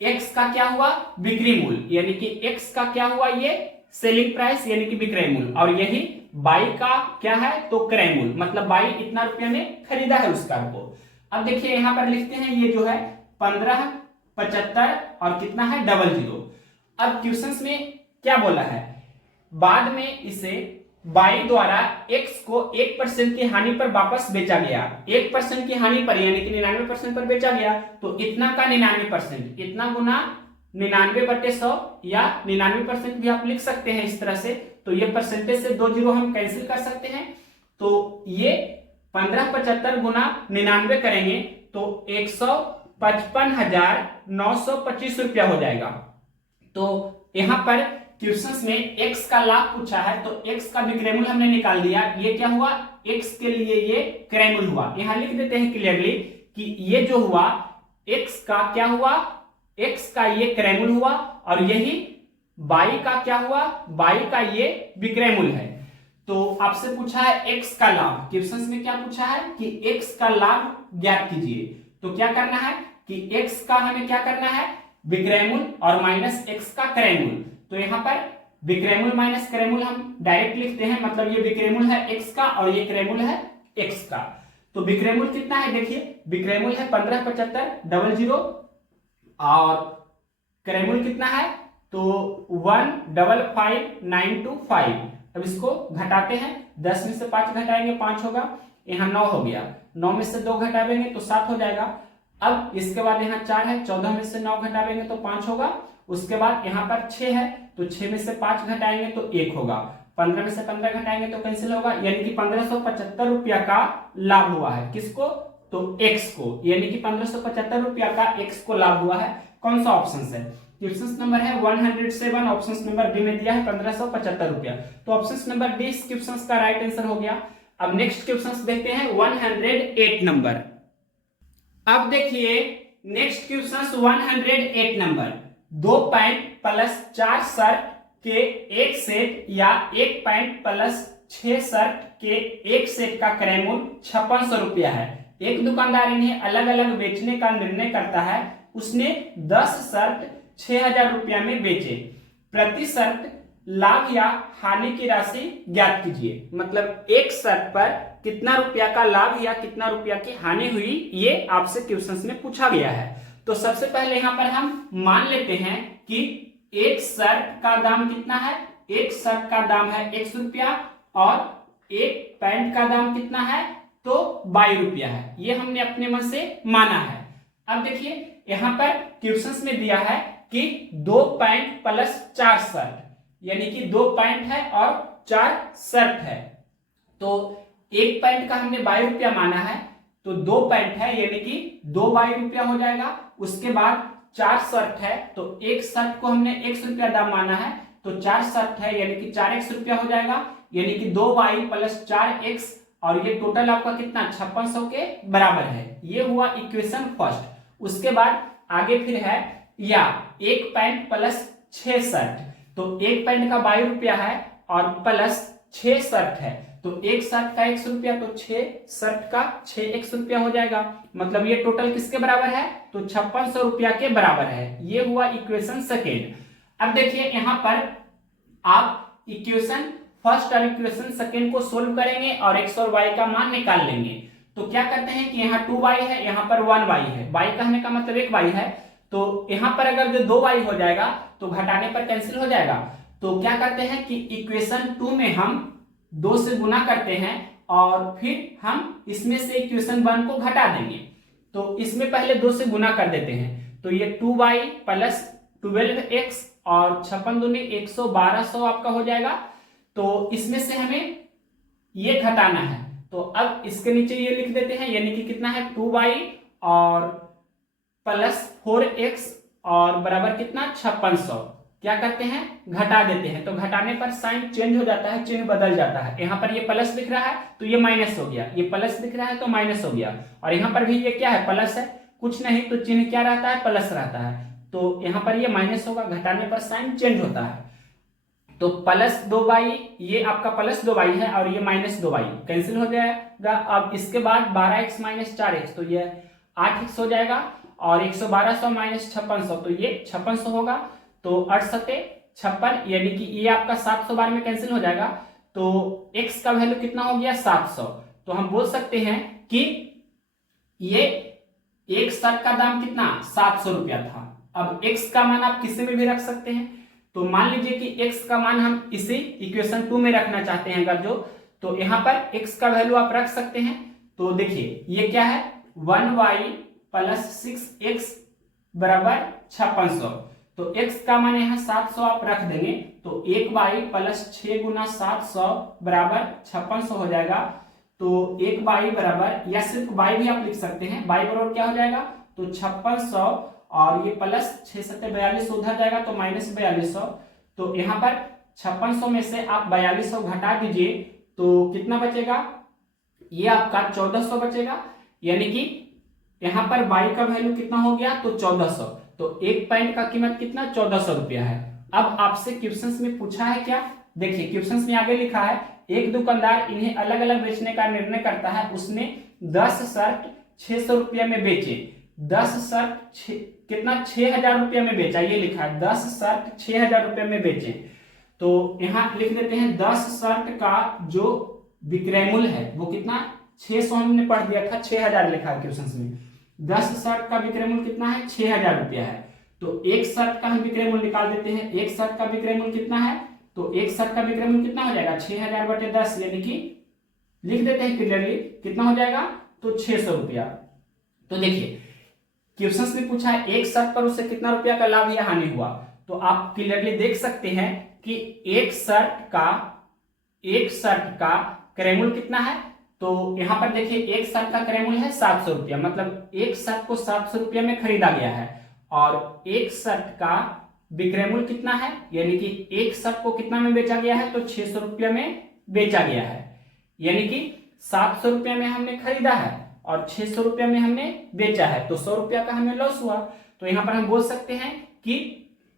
x का क्या हुआ, बिक्री मूल्य, यानी कि x का क्या हुआ, ये सेलिंग प्राइस यानी कि विक्रय मूल्य, और यही y का क्या है, तो क्रय मूल्य, मतलब y इतना रुपया में खरीदा है उस कार को। अब देखिए यहां पर लिखते हैं ये जो है 15/75 और कितना है, डबल जीरो। अब क्वेश्चंस में क्या बोला है, बाद में इसे y द्वारा x को 1% की हानि पर वापस बेचा गया, 1% की हानि पर यानी कि 99% पर बेचा गया, तो इतना का 99%, इतना गुना 99/100 या 99% भी आप लिख सकते हैं इस तरह से। तो ये परसेंटेज से 2 जीरो हम कैंसिल कर सकते हैं, तो ये 15/75 गुना 99 करेंगे तो 155,925 रुपया हो जाएगा। तो यहां पर क्वेश्चंस में x का लाभ पूछा है तो x का विक्रय मूल्य हमने निकाल दिया, ये क्या हुआ, x के लिए ये क्रय मूल्य हुआ। यहां लिख देते हैं क्लियरली कि ये जो हुआ x का क्या हुआ, x का ये क्रय मूल्य हुआ और यही y का क्या हुआ, y का ये विक्रय मूल्य है। तो आपसे पूछा है x का लाभ, क्वेश्चंस में क्या पूछा है कि x का लाभ ज्ञात कीजिए। तो क्या करना है कि x का हमें क्या करना है, विक्रय मूल्य और माइनस x का क्रय मूल्य। तो यहाँ पर विक्रय मूल्य माइनस क्रय मूल्य हम डायरेक्ट लिखते हैं, मतलब ये विक्रय मूल्य है x का और ये क्रय मूल्य है x का। तो विक्रय मूल्य कितना है, देखिए विक्रय मूल्य है 15/75 डबल जीरो और क्रय मूल्य कितना है, तो 155,925। अब इसको घटाते हैं, 10 में से 5 घटाएंगे 5 होगा, यहाँ 9 हो गया, 9 में से 2 घटावेंगे तो 7 हो जाएगा। अब इसके बाद यहाँ 4 है, 14 में से 9 घटावेंगे तो 5 होगा, उसके बाद यहाँ पर 6 है तो 6 में से 5 घटाएंगे तो 1 होगा, 15 में से 15 घटाएंगे तो कैंसिल होगा, यानी कि 1575 रुपया का लाभ हुआ है। किसको, तो x को, यानी कि 1575 रुपया का x को लाभ हुआ है। कौन सा ऑप्शन है, क्वेश्चन नंबर है 107, ऑप्शन नंबर डी में दिया है 1575 रुपया, तो ऑप्शन नंबर डी इस क्वेश्चन का राइट आंसर हो गया। अब नेक्स्ट क्वेश्चन देखते हैं 108 नंबर। अब देखिए next question 108 number, 2 pant plus 4 shirt के एक सेट या 1 पैंट प्लस 6 शर्ट के एक सेट का क्रय मूल्य 5600 रुपया है। एक दुकानदार इन्हें अलग अलग बेचने का निर्णय करता है, उसने 10 शर्ट 6000 रुपया में बेचे, प्रति शर्ट लाभ या हानि की राशि ज्ञात कीजिए। मतलब एक शर्ट पर कितना रुपया का लाभ या कितना रुपया की हानि हुई, ये आपसे क्वेश्चन में पूछा गया है। तो सबसे पहले यहां पर हम मान लेते हैं कि एक शर्ट का दाम कितना है, एक शर्ट का दाम है 100 रुपया और एक पैंट का दाम कितना है, तो 22 रुपया है। ये हमने अपने मन से माना है। अब देखिए यहां पर क्वेश्चंस में दिया है कि 2 पैंट प्लस 4 शर्ट, यानी कि 2 पैंट है और 4 शर्ट है। तो एक पैंट का हमने 22 रुपया माना है, तो 2 पैंट है यानी कि 2 22 रुपया हो जाएगा। उसके बाद 4 शर्ट है, तो एक शर्ट को हमने 100 रुपया दाम माना है, तो 4 शर्ट है यानी कि 4x रुपया हो जाएगा, यानी कि 2y प्लस 4x, और ये टोटल आपका कितना 5600 के बराबर है। ये हुआ इक्वेशन फर्स्ट। उसके बाद आगे फिर है या एक पैंट प्लस 6 शर्ट, तो एक पैंट का 22 रुपया है और प्लस 6 शर्ट है, तो एक शर्ट का 100 रुपया, तो 6 शर्ट का 6x रुपया हो जाएगा। मतलब ये टोटल किसके बराबर है, तो 5600 रुपया के बराबर है। ये हुआ इक्वेशन सेकेंड। अब देखिए यहां पर आप इक्वेशन फर्स्ट और इक्वेशन सेकेंड को सोल्व करेंगे और x और y का मान निकाल लेंगे। तो क्या करते हैं कि यहाँ 2y है, यहाँ पर 1y है, y कहने का मतलब 1y है, तो यहाँ पर अगर जो 2y हो जाएगा तो घटाने पर कैंसिल हो जाएगा। तो क्या करते हैं कि इक्वेशन 2 में हम 2 से गुना करते हैं और फिर हम इसमें से इक्वेशन 1 को घटा देंगे। तो इसमें पहले 2 से गुना कर देते हैं, तो ये 2y प्लस 12x और 56 दूनी 100 आपका हो जाएगा। तो इसमें से हमें ये घटाना है, तो अब इसके नीचे ये लिख देते हैं, यानी कि कितना है 2y और प्लस 4x और बराबर कितना 5600। क्या करते हैं, घटा देते हैं, तो घटाने पर साइन चेंज हो जाता है, चिन्ह बदल जाता है। यहाँ पर ये प्लस दिख रहा है तो ये माइनस हो गया, ये प्लस दिख रहा है तो माइनस हो गया, और यहाँ पर भी ये क्या है, प्लस है, कुछ नहीं तो चिन्ह क्या रहता है, प्लस रहता है, तो यहाँ पर ये माइनस होगा, घटाने पर साइन चेंज होता है। तो प्लस 2y, ये आपका प्लस 2y है और ये माइनस 2y कैंसिल हो जाएगा। अब इसके बाद 12x माइनस 4x, तो ये 8x हो जाएगा, और 100 माइनस 5600, तो ये 5600 होगा। तो 8 सते 56, यानी कि ये आपका 700 बार में कैंसिल हो जाएगा, तो x का वैल्यू कितना हो गया 700। तो हम बोल सकते हैं कि ये एक शर्ट का दाम कितना 700 रुपया था। अब x का मान आप किसी में भी रख सकते हैं, तो मान लीजिए कि x का मान हम इसी इक्वेशन 2 में रखना चाहते हैं अगर जो, तो यहाँ पर x का वैल्यू आप रख सकते हैं। तो देखिए ये क्या है 1y प्लस 6x बराबर 5600, तो x का मान यहाँ 700 आप रख देंगे, तो 1y प्लस 6 गुना 700 बराबर 5600 हो जाएगा। तो 1y बराबर, या सिर्फ y भी आप लिख सकते हैं, y बराबर क्या हो जाएगा, तो 5600 और ये प्लस 6 सत्ते 42 उधर जाएगा तो माइनस 4200। तो यहाँ पर 5600 में से आप 4200 घटा दीजिए तो कितना बचेगा, ये आपका 1400 बचेगा, यानी कि यहाँ पर y का वैल्यू कितना हो गया, तो 1400। तो एक पैंट का कीमत कितना 1400 रुपया है। अब आपसे क्वेश्चंस में पूछा है क्या, देखिए क्वेश्चंस में आगे लिखा है, एक दुकानदार इन्हें अलग अलग बेचने का निर्णय करता है, उसने 10 शर्ट 600 रुपया में बेचे, 10 शर्ट कितना 6000 रुपया में बेचा, ये लिखा है 10 शर्ट 6000 रुपया में बेचे। तो यहाँ लिख देते हैं 10 शर्ट का जो विक्रय मूल्य है वो कितना 600, हमने पढ़ दिया था 6000 लिखा है क्वेश्चन में, 10 शर्ट का विक्रय मूल्य कितना है 6000 रुपया है। तो एक शर्ट का हम विक्रय मूल्य निकाल देते हैं, एक शर्ट का विक्रय मूल्य कितना है, तो एक शर्ट का विक्रय मूल्य कितना हो जाएगा 6000 बटे 10, यानी कि लिख देते हैं क्लियरली कितना हो जाएगा, तो 600 रुपया। तो देखिए क्वेश्चन में पूछा है एक शर्ट पर उसे कितना रुपया का लाभ या हानि हुआ, तो आप क्लियरली देख सकते हैं कि एक शर्ट का क्रय मूल्य कितना है, तो यहाँ पर देखिए एक शर्ट का क्रय मूल्य है 700 रुपया, मतलब एक शर्ट को 700 रुपया में खरीदा गया है, और एक शर्ट का विक्रय मूल्य कितना है, यानी कि एक शर्ट को कितना में बेचा गया है, तो 600 रुपया में बेचा गया है, यानी कि 700 रुपया में हमने खरीदा है और 600 रुपया में हमने बेचा है, तो 100 रुपया का हमें लॉस हुआ। तो यहाँ पर हम बोल सकते हैं कि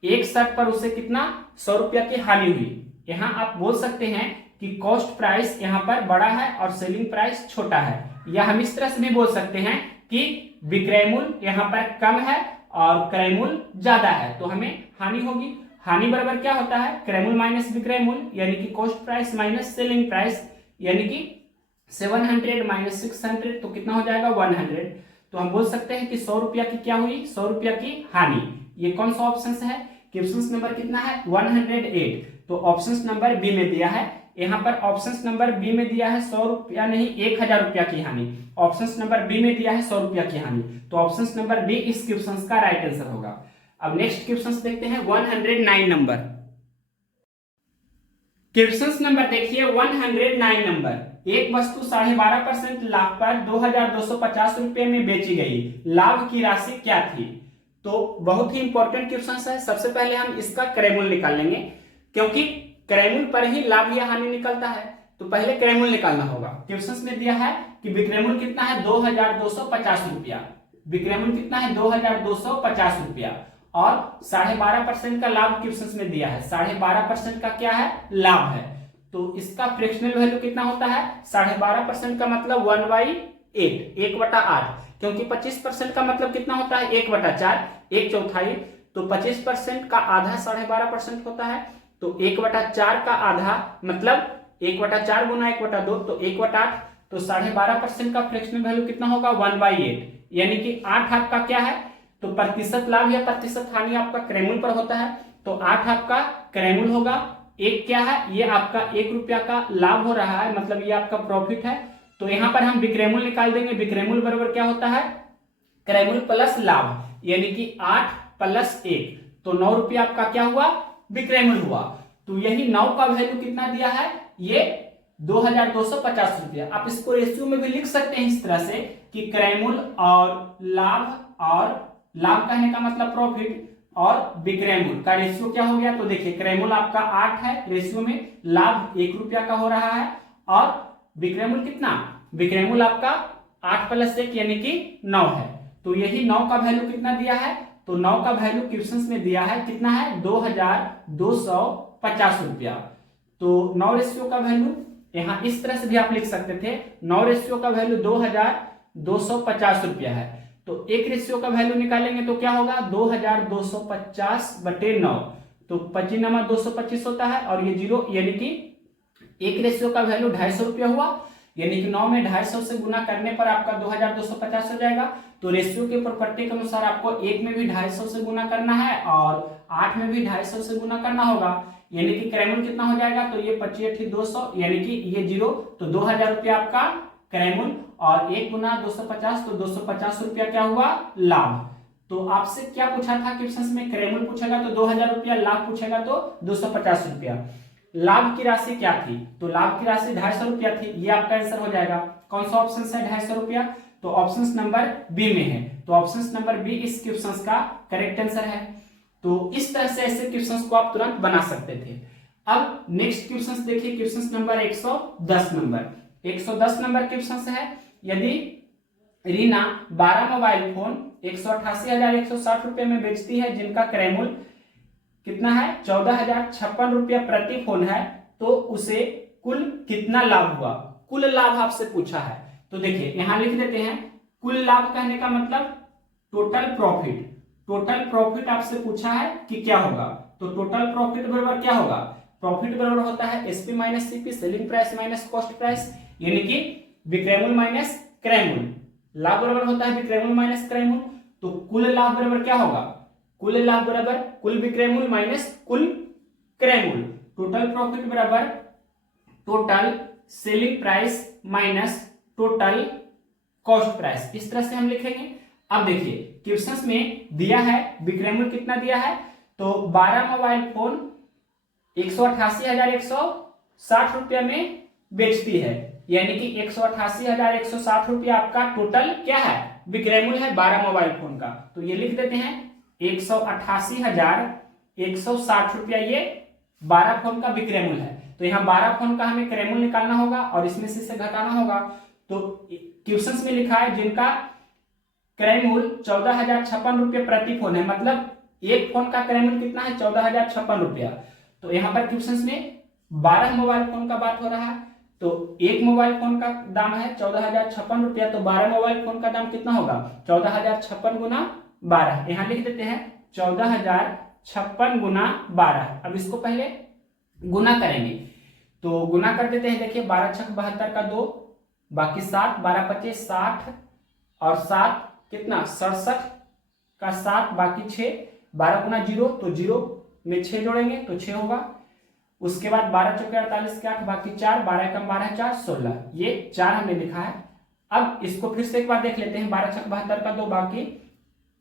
एक शर्ट पर उसे कितना 100 रुपया की हानि हुई। यहाँ आप बोल सकते हैं कि कॉस्ट प्राइस यहाँ पर बड़ा है और सेलिंग प्राइस छोटा है, या हम इस तरह से भी बोल सकते हैं कि विक्रय मूल्य यहाँ पर कम है और क्रय मूल्य ज्यादा है, तो हमें हानि होगी। हानि बराबर क्या होता है, क्रय मूल्य माइनस विक्रय मूल्य, यानी कि cost price minus selling price, यानी कि 700 माइनस 600, तो कितना हो जाएगा 100। तो हम बोल सकते हैं कि 100 रुपया की क्या हुई, 100 रुपया की हानि। ये कौन सा ऑप्शन है, क्वेश्चन नंबर कितना है 108, तो ऑप्शन नंबर बी में दिया है। यहाँ पर ऑप्शन नंबर बी में दिया है 100 रुपया नहीं 1000 रुपया की हानि, ऑप्शन नंबर बी में दिया है 100 रुपया की हानि, तो ऑप्शन नंबर बी इस क्वेश्चन का राइट आंसर होगा। अब नेक्स्ट क्वेश्चन देखते हैं 109 नंबर। क्वेश्चन नंबर देखिए 109 नंबर, एक वस्तु 12.5% लाभ पर 2250 रुपये में बेची गई, लाभ की राशि क्या थी। तो बहुत ही इंपॉर्टेंट क्वेश्चन है। सबसे पहले हम इसका क्रय मूल्य निकाल लेंगे, क्योंकि क्रय मूल्य पर ही लाभ या हानि निकलता है, तो पहले क्रय मूल्य निकालना होगा। क्वेश्चन में दिया है कि विक्रय मूल्य कितना है 2250 रुपया, विक्रय मूल्य कितना है 2250 रुपया, और 12.5% का लाभ क्वेश्चन में दिया है, 12.5% का क्या है लाभ है, तो इसका फ्रैक्शनल वैल्यू कितना होता है 12.5% का मतलब 1/8, 1/8, क्योंकि 25% का मतलब कितना होता है 1/4, 1/4, तो 25% का आधा 12.5% होता है, तो 1/4 का आधा मतलब 1/4 गुना 1/2, तो 1/8, तो 12.5% का फ्रैक्शनल वैल्यू कितना होगा 1/8, यानी कि 8 आपका क्या है, तो प्रतिशत लाभ या प्रतिशत हानि आपका क्रय मूल्य पर होता है, तो 8 आपका क्रय मूल्य होगा, एक क्या है ये आपका 1 रुपया का लाभ हो रहा है, मतलब ये आपका प्रॉफिट है, तो यहाँ पर हम विक्रयमूल निकाल देंगे। विक्रयमूल बराबर क्या होता है, क्रयमूल प्लस लाभ, यानी कि 8 प्लस 1, तो 9 रुपया आपका क्या हुआ, विक्रयमूल हुआ। तो यही 9 का वैल्यू कितना दिया है, ये 2250 रुपया। आप इसको रेशियो में भी लिख सकते हैं इस तरह से कि क्रयमूल और लाभ कहने का मतलब प्रॉफिट और विक्रयमूल का रेशियो क्या हो गया। तो देखिए क्रयमूल आपका 8 है रेशियो में, लाभ 1 रुपया का हो रहा है, और विक्रयमूल कितना, विक्रयमूल आपका 8 प्लस 1 यानी कि 9 है। तो यही 9 का वैल्यू कितना दिया है, तो 9 का वैल्यू क्वेश्चंस में दिया है कितना है, 2250 रुपया। तो 9 रेशियो का वैल्यू यहाँ इस तरह से भी आप लिख सकते थे, 9 रेशियो का वैल्यू 2250 रुपया है। तो एक रेशियो का वैल्यू निकालेंगे तो क्या होगा, 2250/9, तो 25 225 होता है, और ये 0, यानी कि एक रेशियो का वैल्यू 250 रुपया हुआ, यानी कि 9 में 250 से गुना करने पर आपका 2250 हो जाएगा। तो रेशियो के प्रॉपर्टी के अनुसार आपको 1 में भी 250 से गुना करना है और 8 में भी 250 से गुना करना होगा, यानी कि क्रयमूल कितना हो जाएगा, तो ये 25 200, यानी कि ये 0, तो 2000 रुपया आपका क्रयमूल, और 1 गुना 250 तो 250 रुपया क्या हुआ, लाभ। तो आपसे क्या पूछा था क्वेश्चन में, क्रयमूल पूछेगा तो 2000 रुपया, लाभ पूछेगा तो 250 रुपया। लाभ की राशि क्या थी, तो लाभ की राशि 250 रुपया थी, ये आपका आंसर हो जाएगा। कौन सा ऑप्शन है 250 रुपया, तो ऑप्शन नंबर बी में है, तो ऑप्शन नंबर बी इस क्वेश्चन का करेक्ट आंसर है। तो इस तरह से ऐसे क्वेश्चंस को आप तुरंत बना सकते थे। अब नेक्स्ट क्वेश्चंस देखिए, क्वेश्चंस नंबर 110 नंबर क्वेश्चंस है। यदि रीना 12 मोबाइल फोन 188,160 रुपए में बेचती है, जिनका क्रयमूल कितना है, 14,056 रुपया प्रति फोन है, तो उसे कुल कितना लाभ हुआ, कुल लाभ आपसे पूछा है। तो देखिए यहां लिख देते हैं, कुल लाभ कहने का मतलब टोटल प्रॉफिट, टोटल प्रॉफिट आपसे पूछा है कि क्या होगा। तो टोटल प्रॉफिट बराबर क्या होगा, प्रॉफिट बराबर होता है SP minus CP, selling price minus cost price, यानी कि विक्रयमूल माइनस क्रयमूल। लाभ बराबर होता है विक्रयमूल माइनस क्रयमूल, तो कुल लाभ बराबर क्या होगा, कुल लाभ बराबर कुल विक्रयमूल माइनस कुल क्रयमूल। टोटल प्रॉफिट बराबर total selling price minus total cost price, इस तरह से हम लिखेंगे। अब देखिए क्वेश्चंस में दिया है विक्रयमूल कितना दिया है, तो 12 मोबाइल फोन 188,160 रुपया में बेचती है, यानी कि 188,160 रुपया आपका टोटल क्या है, विक्रयमूल है 12 मोबाइल फोन का। तो ये लिख देते हैं 188,160 रुपया ये 12 फोन का विक्रयमूल है। तो यहाँ 12 फोन का हमें क्रयमूल निकालना होगा और इसमें से इसे घटाना होगा। तो क्वेश्चंस में लिखा है जिनका क्रयमूल 14,056 रुपये प्रति फोन है, मतलब एक फोन का क्रयमूल कितना है, 14,056 रुपया। तो यहाँ पर क्वेश्चंस में 12 मोबाइल फोन का बात हो रहा है, तो एक मोबाइल फोन का दाम है 14,056 रुपया, तो 12 मोबाइल फोन का दाम कितना होगा, 14,056 गुना 12, यहाँ लिख देते हैं 14,056 गुना 12। अब इसको पहले गुना करेंगे, तो गुना कर देते हैं। देखिए 12 छक 72 का 2, बाकी 7, 12 25 60, और 7 कितना 67 का 7, बाकी 6, 12 गुना 0, तो 0 में 6 जोड़ेंगे तो 6 होगा। उसके बाद 12 चौके 48 के 8, बाकी 4, 12 कम 12 4 16, ये 4 हमने लिखा है। अब इसको फिर से एक बार देख लेते हैं, 12 छक 72 का 2, बाकी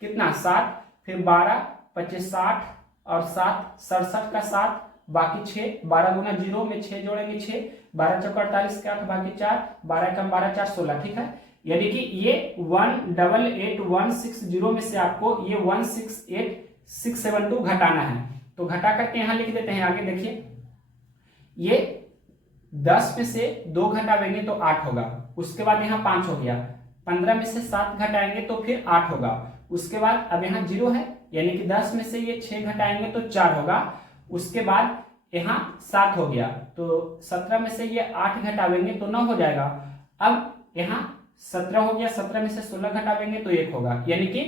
कितना 7, फिर 12 25 60 और 7 67 का 7, बाकी 6, 12 गुना 0 में 6 जोड़ेंगे 6, 12 चौके 48 के 8, बाकी 4, 12 कम 12 4 16, ठीक है। यानी कि ये 188,160 में से आपको ये 168,672 घटाना है। तो घटा करके यहां लिख देते हैं। आगे देखिए ये 10 में से 2 घटाएंगे तो 8 होगा, उसके बाद यहाँ 5 हो गया, 15 में से 7 घटाएंगे तो फिर 8 होगा, उसके बाद अब यहाँ 0 है, यानी कि 10 में से ये 6 घटाएंगे तो 4 होगा, उसके बाद यहाँ 7 हो गया, तो 17 में से ये 8 घटावेंगे तो 9 हो जाएगा। अब यहाँ 17 हो गया, 17 में से 16 घटावेंगे तो 1 होगा, यानी कि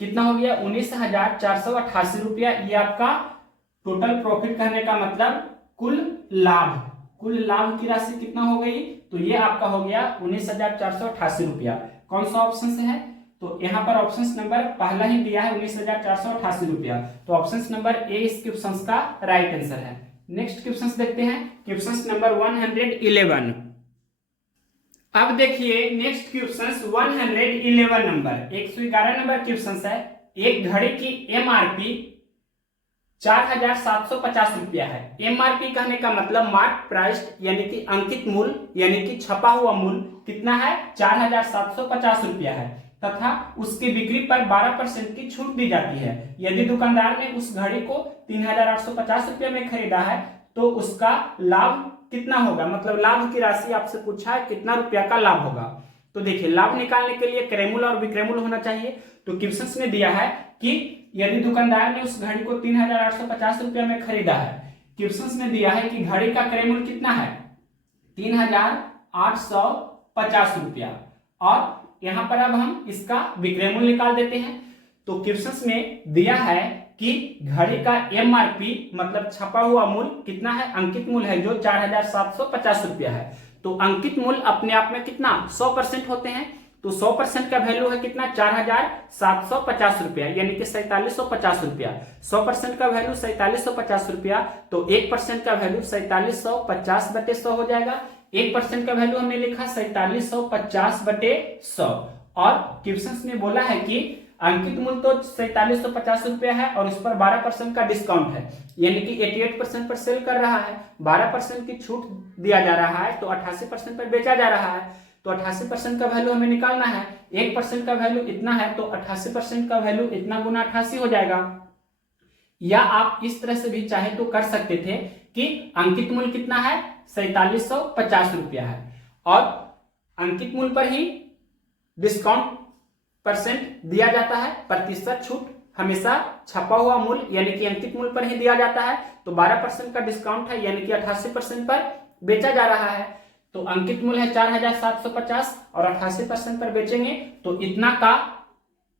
कितना हो गया 19,488 रुपया। ये आपका टोटल प्रॉफिट कहने का मतलब कुल लाभ की राशि कितना हो गई, तो ये आपका हो गया 19,488 रुपया। कौन सा ऑप्शन से है, तो यहाँ पर ऑप्शन नंबर पहला ही दिया है 19,488 रुपया, तो ऑप्शन नंबर ए इस क्वेश्चन का राइट आंसर है। नेक्स्ट क्वेश्चन देखते हैं, क्वेश्चन नंबर 111। अब देखिए next question 111 number, 111 number question है। एक घड़ी की एमआरपी 4,750 रुपया है। एमआरपी कहने का मतलब मार्क प्राइस यानी कि अंकित मूल्य यानी कि छपा हुआ मूल्य कितना है, 4,750 रुपया है तथा उसकी बिक्री पर 12% की छूट दी जाती है। यदि दुकानदार ने उस घड़ी को 3,850 रुपया में खरीदा है तो उसका लाभ कितना होगा, मतलब लाभ की राशि आपसे पूछा है कितना रुपया का लाभ होगा। तो देखिए लाभ निकालने के लिए क्रयमूल्य और विक्रयमूल्य होना चाहिए। तो क्वेश्चन में दिया है कि यदि दुकानदार ने उस घड़ी को 3,850 रुपया में खरीदा है, क्वेश्चन में दिया है कि घड़ी का क्रयमूल्य कितना है 3,850 रुपया, और यहां पर अब हम इसका विक्रयमूल्य निकाल देते हैं। तो क्वेश्चन में दिया है कि घड़ी का एमआरपी मतलब छपा हुआ मूल्य कितना है, अंकित मूल्य है जो 4,750 रुपया है। तो अंकित मूल्य अपने आप में कितना 100% होते हैं, तो 100% का वैल्यू है कितना 4,750 रुपया यानी कि 4,750 रुपया। 100% का वैल्यू 4,750 रुपया, तो 1% का वैल्यू 4,750/100 हो जाएगा। 1% का वैल्यू हमने लिखा 4,750/100, और क्वेश्चन ने बोला है कि अंकित मूल्य तो 4,750 रुपया है और उस पर 12% का डिस्काउंट है यानी कि 88% पर सेल कर रहा है, 12% की छूट दिया जा रहा है तो 88% पर बेचा जा रहा है। तो 88% का वैल्यू हमें निकालना है, 1% का वैल्यू इतना है तो 88% का वैल्यू इतना गुना 88 हो जाएगा। या आप इस तरह से भी चाहे तो कर सकते थे कि अंकित मूल्य कितना है 4,750 रुपया है और अंकित मूल्य पर ही डिस्काउंट परसेंट दिया जाता है, प्रतिशत छूट हमेशा छपा हुआ मूल्य यानी कि अंकित मूल्य पर ही दिया जाता है। तो 12% का डिस्काउंट है यानी कि 88% पर बेचा जा रहा है। तो अंकित मूल्य है 4,750 और 88% पर बेचेंगे तो इतना का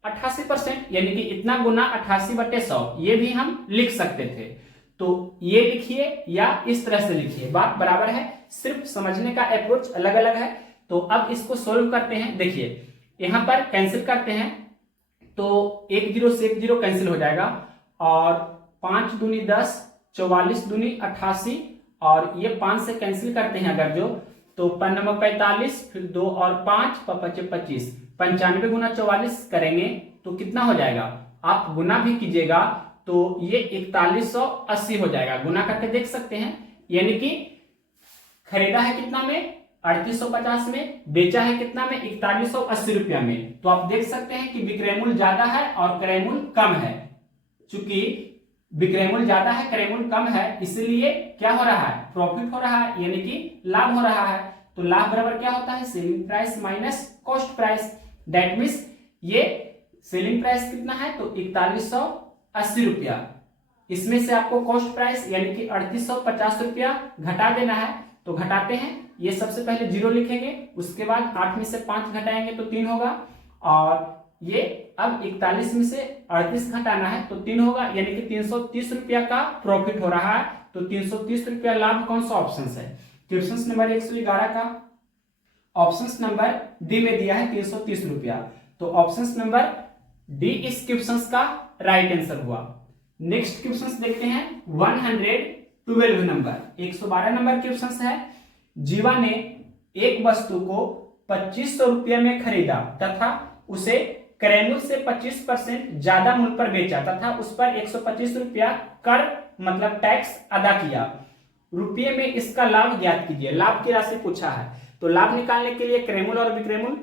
88% यानी कि इतना गुना 88/100, ये भी हम लिख सकते थे। तो ये लिखिए या इस तरह से लिखिए, बात बराबर है, सिर्फ समझने का अप्रोच अलग अलग है। तो अब इसको सोल्व करते हैं। देखिए यहां पर कैंसिल करते हैं तो 1 0 से 1 0 कैंसिल हो जाएगा और 5 दूनी 10, 44 दूनी 88 और ये 5 से कैंसिल करते हैं अगर जो, तो 45, फिर 2 और 5 5 25, 95 गुना 44 करेंगे तो कितना हो जाएगा, आप गुना भी कीजिएगा तो ये 4180 हो जाएगा। गुना करके देख सकते हैं, यानी कि खरीदा है कितना में 3850 में, बेचा है कितना में 4180 रुपया में। तो आप देख सकते हैं कि विक्रय मूल्य ज्यादा है और क्रय मूल्य कम है। चूंकि विक्रय मूल्य ज्यादा है क्रय मूल्य कम है इसलिए क्या हो रहा है, प्रॉफिट हो रहा है यानी कि लाभ हो रहा है। तो लाभ बराबर क्या होता है, selling price minus cost price. That means ये सेलिंग प्राइस कितना है तो 4180 रुपया, इसमें से आपको कॉस्ट प्राइस यानी कि 3850 रुपया घटा देना है। तो घटाते हैं, ये सबसे पहले 0 लिखेंगे, उसके बाद 8 में से 5 घटाएंगे तो 3 होगा, और ये अब 41 में से 38 घटाना है तो 3 होगा, यानी कि 330 रुपया का प्रॉफिट हो रहा है। तो 330 रुपया लाभ कौन सा ऑप्शन है, क्वेश्चन नंबर 111 का ऑप्शन नंबर डी में दिया है 330 रुपया। तो ऑप्शन नंबर डी इस क्वेश्चन का राइट आंसर हुआ। नेक्स्ट क्वेश्चन देखते हैं 112 नंबर, 112 नंबर क्वेश्चन है। जीवा ने एक वस्तु को 2500 रुपये में खरीदा तथा उसे क्रय मूल्य से 25% ज्यादा मूल्य पर बेचा तथा उस पर 125 रुपया कर मतलब टैक्स अदा किया। रुपये में इसका लाभ ज्ञात कीजिए। लाभ की राशि पूछा है, तो लाभ निकालने के लिए क्रय मूल्य और विक्रय मूल्य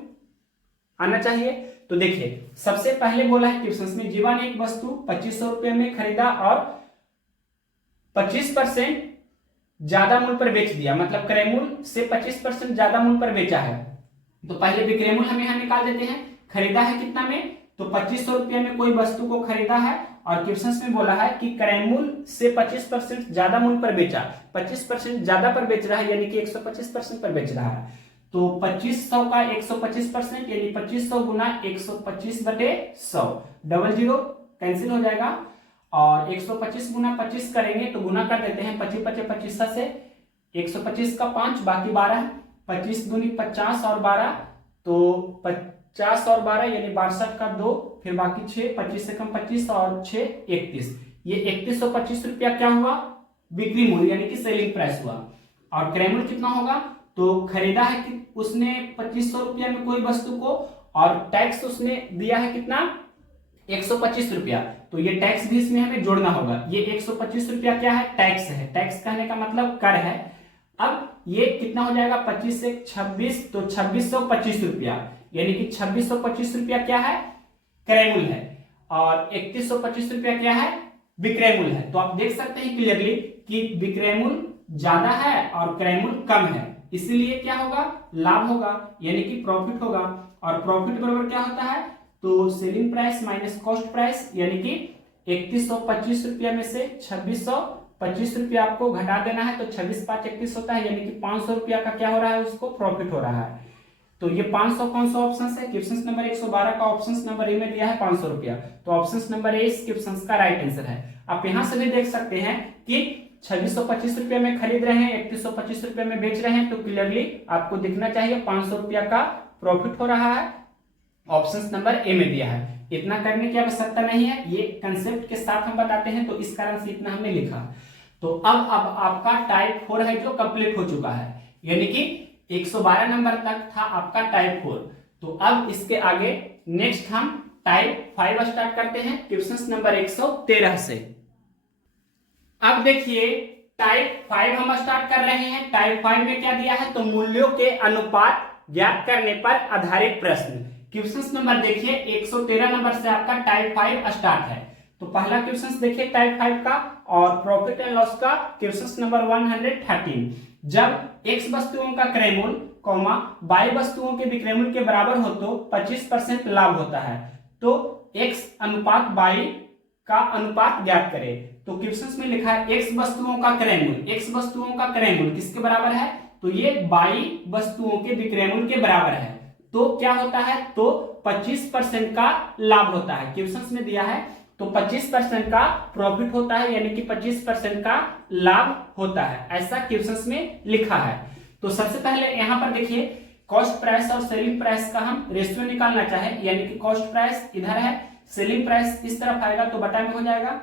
आना चाहिए। तो देखिए सबसे पहले बोला है क्वेश्चन में, जीवा ने एक वस्तु 2500 रुपये में खरीदा और 25% ज्यादा मूल्य पर बेच दिया, मतलब क्रय मूल्य से 25% ज्यादा मूल्य पर बेचा है। तो पहले विक्रय मूल्य हम यहां निकाल देते हैं। खरीदा है कितना में, तो 2500 रुपये में कोई वस्तु को खरीदा है और क्वेश्चन में बोला है कि क्रय मूल्य से 25% ज्यादा मूल्य पर बेचा, 25% ज्यादा पर बेच रहा है यानी कि 125% पर बेच रहा है। तो 2500 का 125% यानी 2500 गुना 125/100, डबल 0 कैंसिल हो जाएगा और 125 गुना 25 करेंगे तो गुना कर देते हैं 25 25 25 से 125 का 5 बाकी 12, 25 दूनी 50 और 12, तो 50 और 12 यानी 62 का 2, फिर बाकी 6, 25 से कम 25 और 6 31, ये 3125 रुपया क्या हुआ, बिक्री मूल्य यानी कि सेलिंग प्राइस हुआ। और क्रय मूल्य कितना होगा, तो खरीदा है कि उसने 2500 रुपया में कोई वस्तु को, और टैक्स उसने दिया है कितना 125 रुपया, तो ये टैक्स भी इसमें हमें जोड़ना होगा। ये 125 रुपया क्या है, टैक्स है। टैक्स कहने का मतलब कर है। अब ये कितना हो जाएगा, 25 से 26, तो 2625 रुपया, यानी कि 2625 रुपया क्या है, क्रय मूल्य है, और 3125 रुपया क्या है, विक्रय मूल्य है। तो आप देख सकते हैं क्लियरली कि विक्रय मूल्य ज्यादा है और क्रय मूल्य कम है, इसीलिए क्या होगा, लाभ होगा, यानी कि प्रॉफिट होगा। और प्रॉफिट बराबर क्या होता है, तो selling price minus cost price, यानी कि 3125 रुपया में से 2625 रुपया आपको घटा देना है, तो 26 5 31 होता है, यानी कि 500 रुपया का क्या हो रहा है, उसको प्रॉफिट हो रहा है। तो ये 500 कौन सा ऑप्शन है, क्वेश्चन नंबर 112 का ऑप्शन नंबर ए में दिया है 500 रुपया, तो ऑप्शन नंबर ए इस क्वेश्चन का राइट आंसर है। आप यहां से भी देख सकते हैं कि 2625 रुपया में खरीद रहे हैं, 3125 रुपया में बेच रहे हैं, तो क्लियरली आपको दिखना चाहिए 500 रुपया का प्रॉफिट हो रहा है, ऑप्शन नंबर ए में दिया है। इतना करने की आवश्यकता नहीं है, ये कंसेप्ट के साथ हम बताते हैं, तो इस कारण से इतना हमने लिखा। तो अब आपका टाइप 4 है जो कंप्लीट हो चुका है, यानी कि 112 नंबर तक था आपका टाइप 4। तो अब इसके आगे नेक्स्ट हम टाइप 5 स्टार्ट करते हैं क्वेश्चन नंबर 113 से। अब देखिए टाइप 5 हम स्टार्ट कर रहे हैं। टाइप 5 में क्या दिया है, तो मूल्यों के अनुपात ज्ञात करने पर आधारित प्रश्न। क्वेश्चन नंबर देखिए 113 नंबर से आपका टाइप 5 स्टार्ट है। तो पहला क्वेश्चन देखिए टाइप 5 का, और प्रॉफिट एंड लॉस का क्वेश्चन नंबर 113। जब x वस्तुओं का क्रय मूल्य y वस्तुओं के विक्रय मूल्य के बराबर हो तो 25% लाभ होता है, तो x अनुपात y का अनुपात ज्ञात करें। तो क्वेश्चन में लिखा है x वस्तुओं का क्रय मूल्य, x वस्तुओं का क्रय मूल्य किसके बराबर है, तो ये y वस्तुओं के विक्रय मूल्य के बराबर है, तो क्या होता है, तो 25% का लाभ होता है। क्वेश्चन में दिया है तो 25% का प्रॉफिट होता है, यानी कि 25% का लाभ होता है, ऐसा क्वेश्चन में लिखा है। तो सबसे पहले यहां पर देखिए कॉस्ट प्राइस और सेलिंग प्राइस का हम रेशियो निकालना चाहे, यानी कि कॉस्ट प्राइस इधर है, सेलिंग प्राइस इस तरफ आएगा तो बटा में हो जाएगा,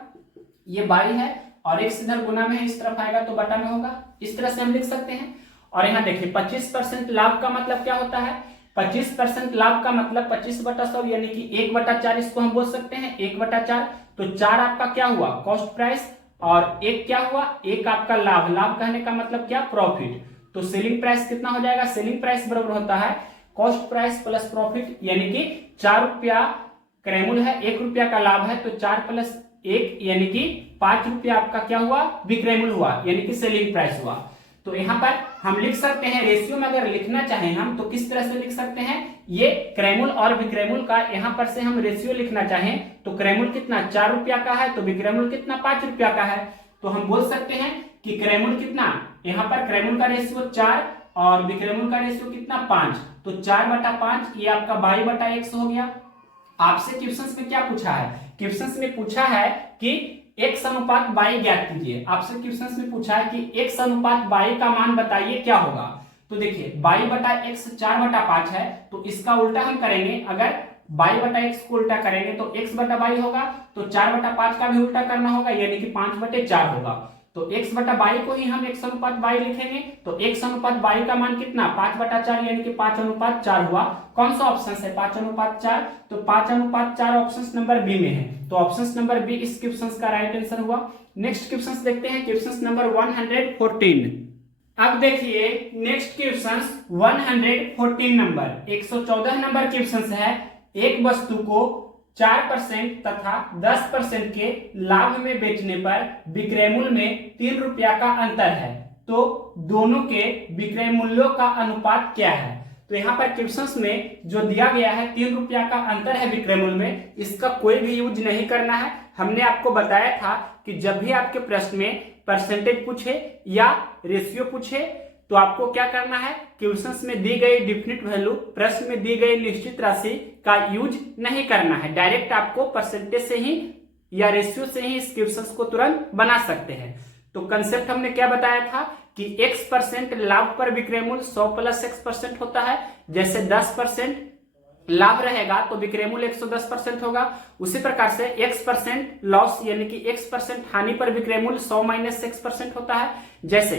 ये बाई है, और x इधर गुना में है, इस तरफ आएगा तो बटा में होगा। इस तरह से हम लिख सकते हैं। और यहाँ देखिए 25% लाभ का मतलब क्या होता है, 25% लाभ का मतलब 25/100, यानी कि 1/4 इसको हम बोल सकते हैं, 1/4। तो 4 आपका क्या हुआ, कॉस्ट प्राइस, और 1 क्या हुआ, 1 आपका लाभ। लाभ कहने का मतलब क्या, प्रॉफिट। तो सेलिंग प्राइस कितना हो जाएगा, सेलिंग प्राइस बराबर होता है कॉस्ट प्राइस प्लस प्रॉफिट, यानी कि 4 रुपया क्रय मूल्य है, 1 रुपया का लाभ है, तो 4 + 1 यानी कि 5 रुपया आपका क्या हुआ, विक्रय मूल्य हुआ, यानी कि सेलिंग प्राइस हुआ। तो यहाँ पर हम लिख सकते हैं, रेशियो में अगर लिखना चाहें हम तो किस तरह से लिख सकते हैं, ये क्रय मूल्य और विक्रय मूल्य का यहाँ पर से हम रेशियो लिखना चाहें तो क्रय मूल्य कितना 4 रुपया का है, तो विक्रय मूल्य कितना 5 रुपया का है, तो हम बोल सकते हैं कि क्रय मूल्य कितना, यहाँ पर क्रय मूल्य का रेशियो 4 और विक्रय मूल्य का रेशियो कितना 5, तो 4/5 ये आपका 22/x हो गया। आपसे क्वेश्चन में क्या पूछा है, क्वेश्चन में पूछा है कि x अनुपात y ज्ञात कीजिए। आपसे क्वेश्चन में पूछा है कि x अनुपात y का मान बताइए क्या होगा। तो देखिए y/x 4/5 है, तो इसका उल्टा हम करेंगे, अगर y/x को उल्टा करेंगे तो x/y होगा, तो 4/5 का भी उल्टा करना होगा, यानी कि 5/4 होगा। तो x/y को ही हम x अनुपात y लिखेंगे, तो x अनुपात y का मान कितना 5/4, यानी कि 5:4 हुआ। कौन सा ऑप्शन है 5:4, तो 5:4 ऑप्शन नंबर बी में है, तो ऑप्शन नंबर बी इस क्वेश्चन का राइट आंसर हुआ। नेक्स्ट क्वेश्चन देखते हैं, क्वेश्चन नंबर 114। अब देखिए next question 114 number 114 number question है। एक वस्तु को 4% तथा 10% के लाभ में बेचने पर विक्रय मूल्य में 3 रुपया का अंतर है, तो दोनों के विक्रय मूल्यों का अनुपात क्या है। तो यहाँ पर क्वेश्चन में जो दिया गया है 3 रुपया का अंतर है विक्रय मूल्य में, इसका कोई भी यूज नहीं करना है। हमने आपको बताया था कि जब भी आपके प्रश्न में परसेंटेज पूछे या रेशियो पूछे तो आपको क्या करना है, क्वेश्चन में दी गई डिफिनिट वैल्यू, प्रश्न में दी गई निश्चित राशि का यूज नहीं करना है। डायरेक्ट आपको परसेंटेज से ही या रेशियो से ही इस क्वेश्चन को तुरंत बना सकते हैं। तो कंसेप्ट हमने क्या बताया था कि x% लाभ पर विक्रय मूल्य 100 + x% होता है। जैसे 10% लाभ रहेगा तो विक्रय मूल्य 110% होगा। उसी प्रकार से x% लॉस यानी कि x% हानि पर विक्रय मूल्य 100 - x% होता है। जैसे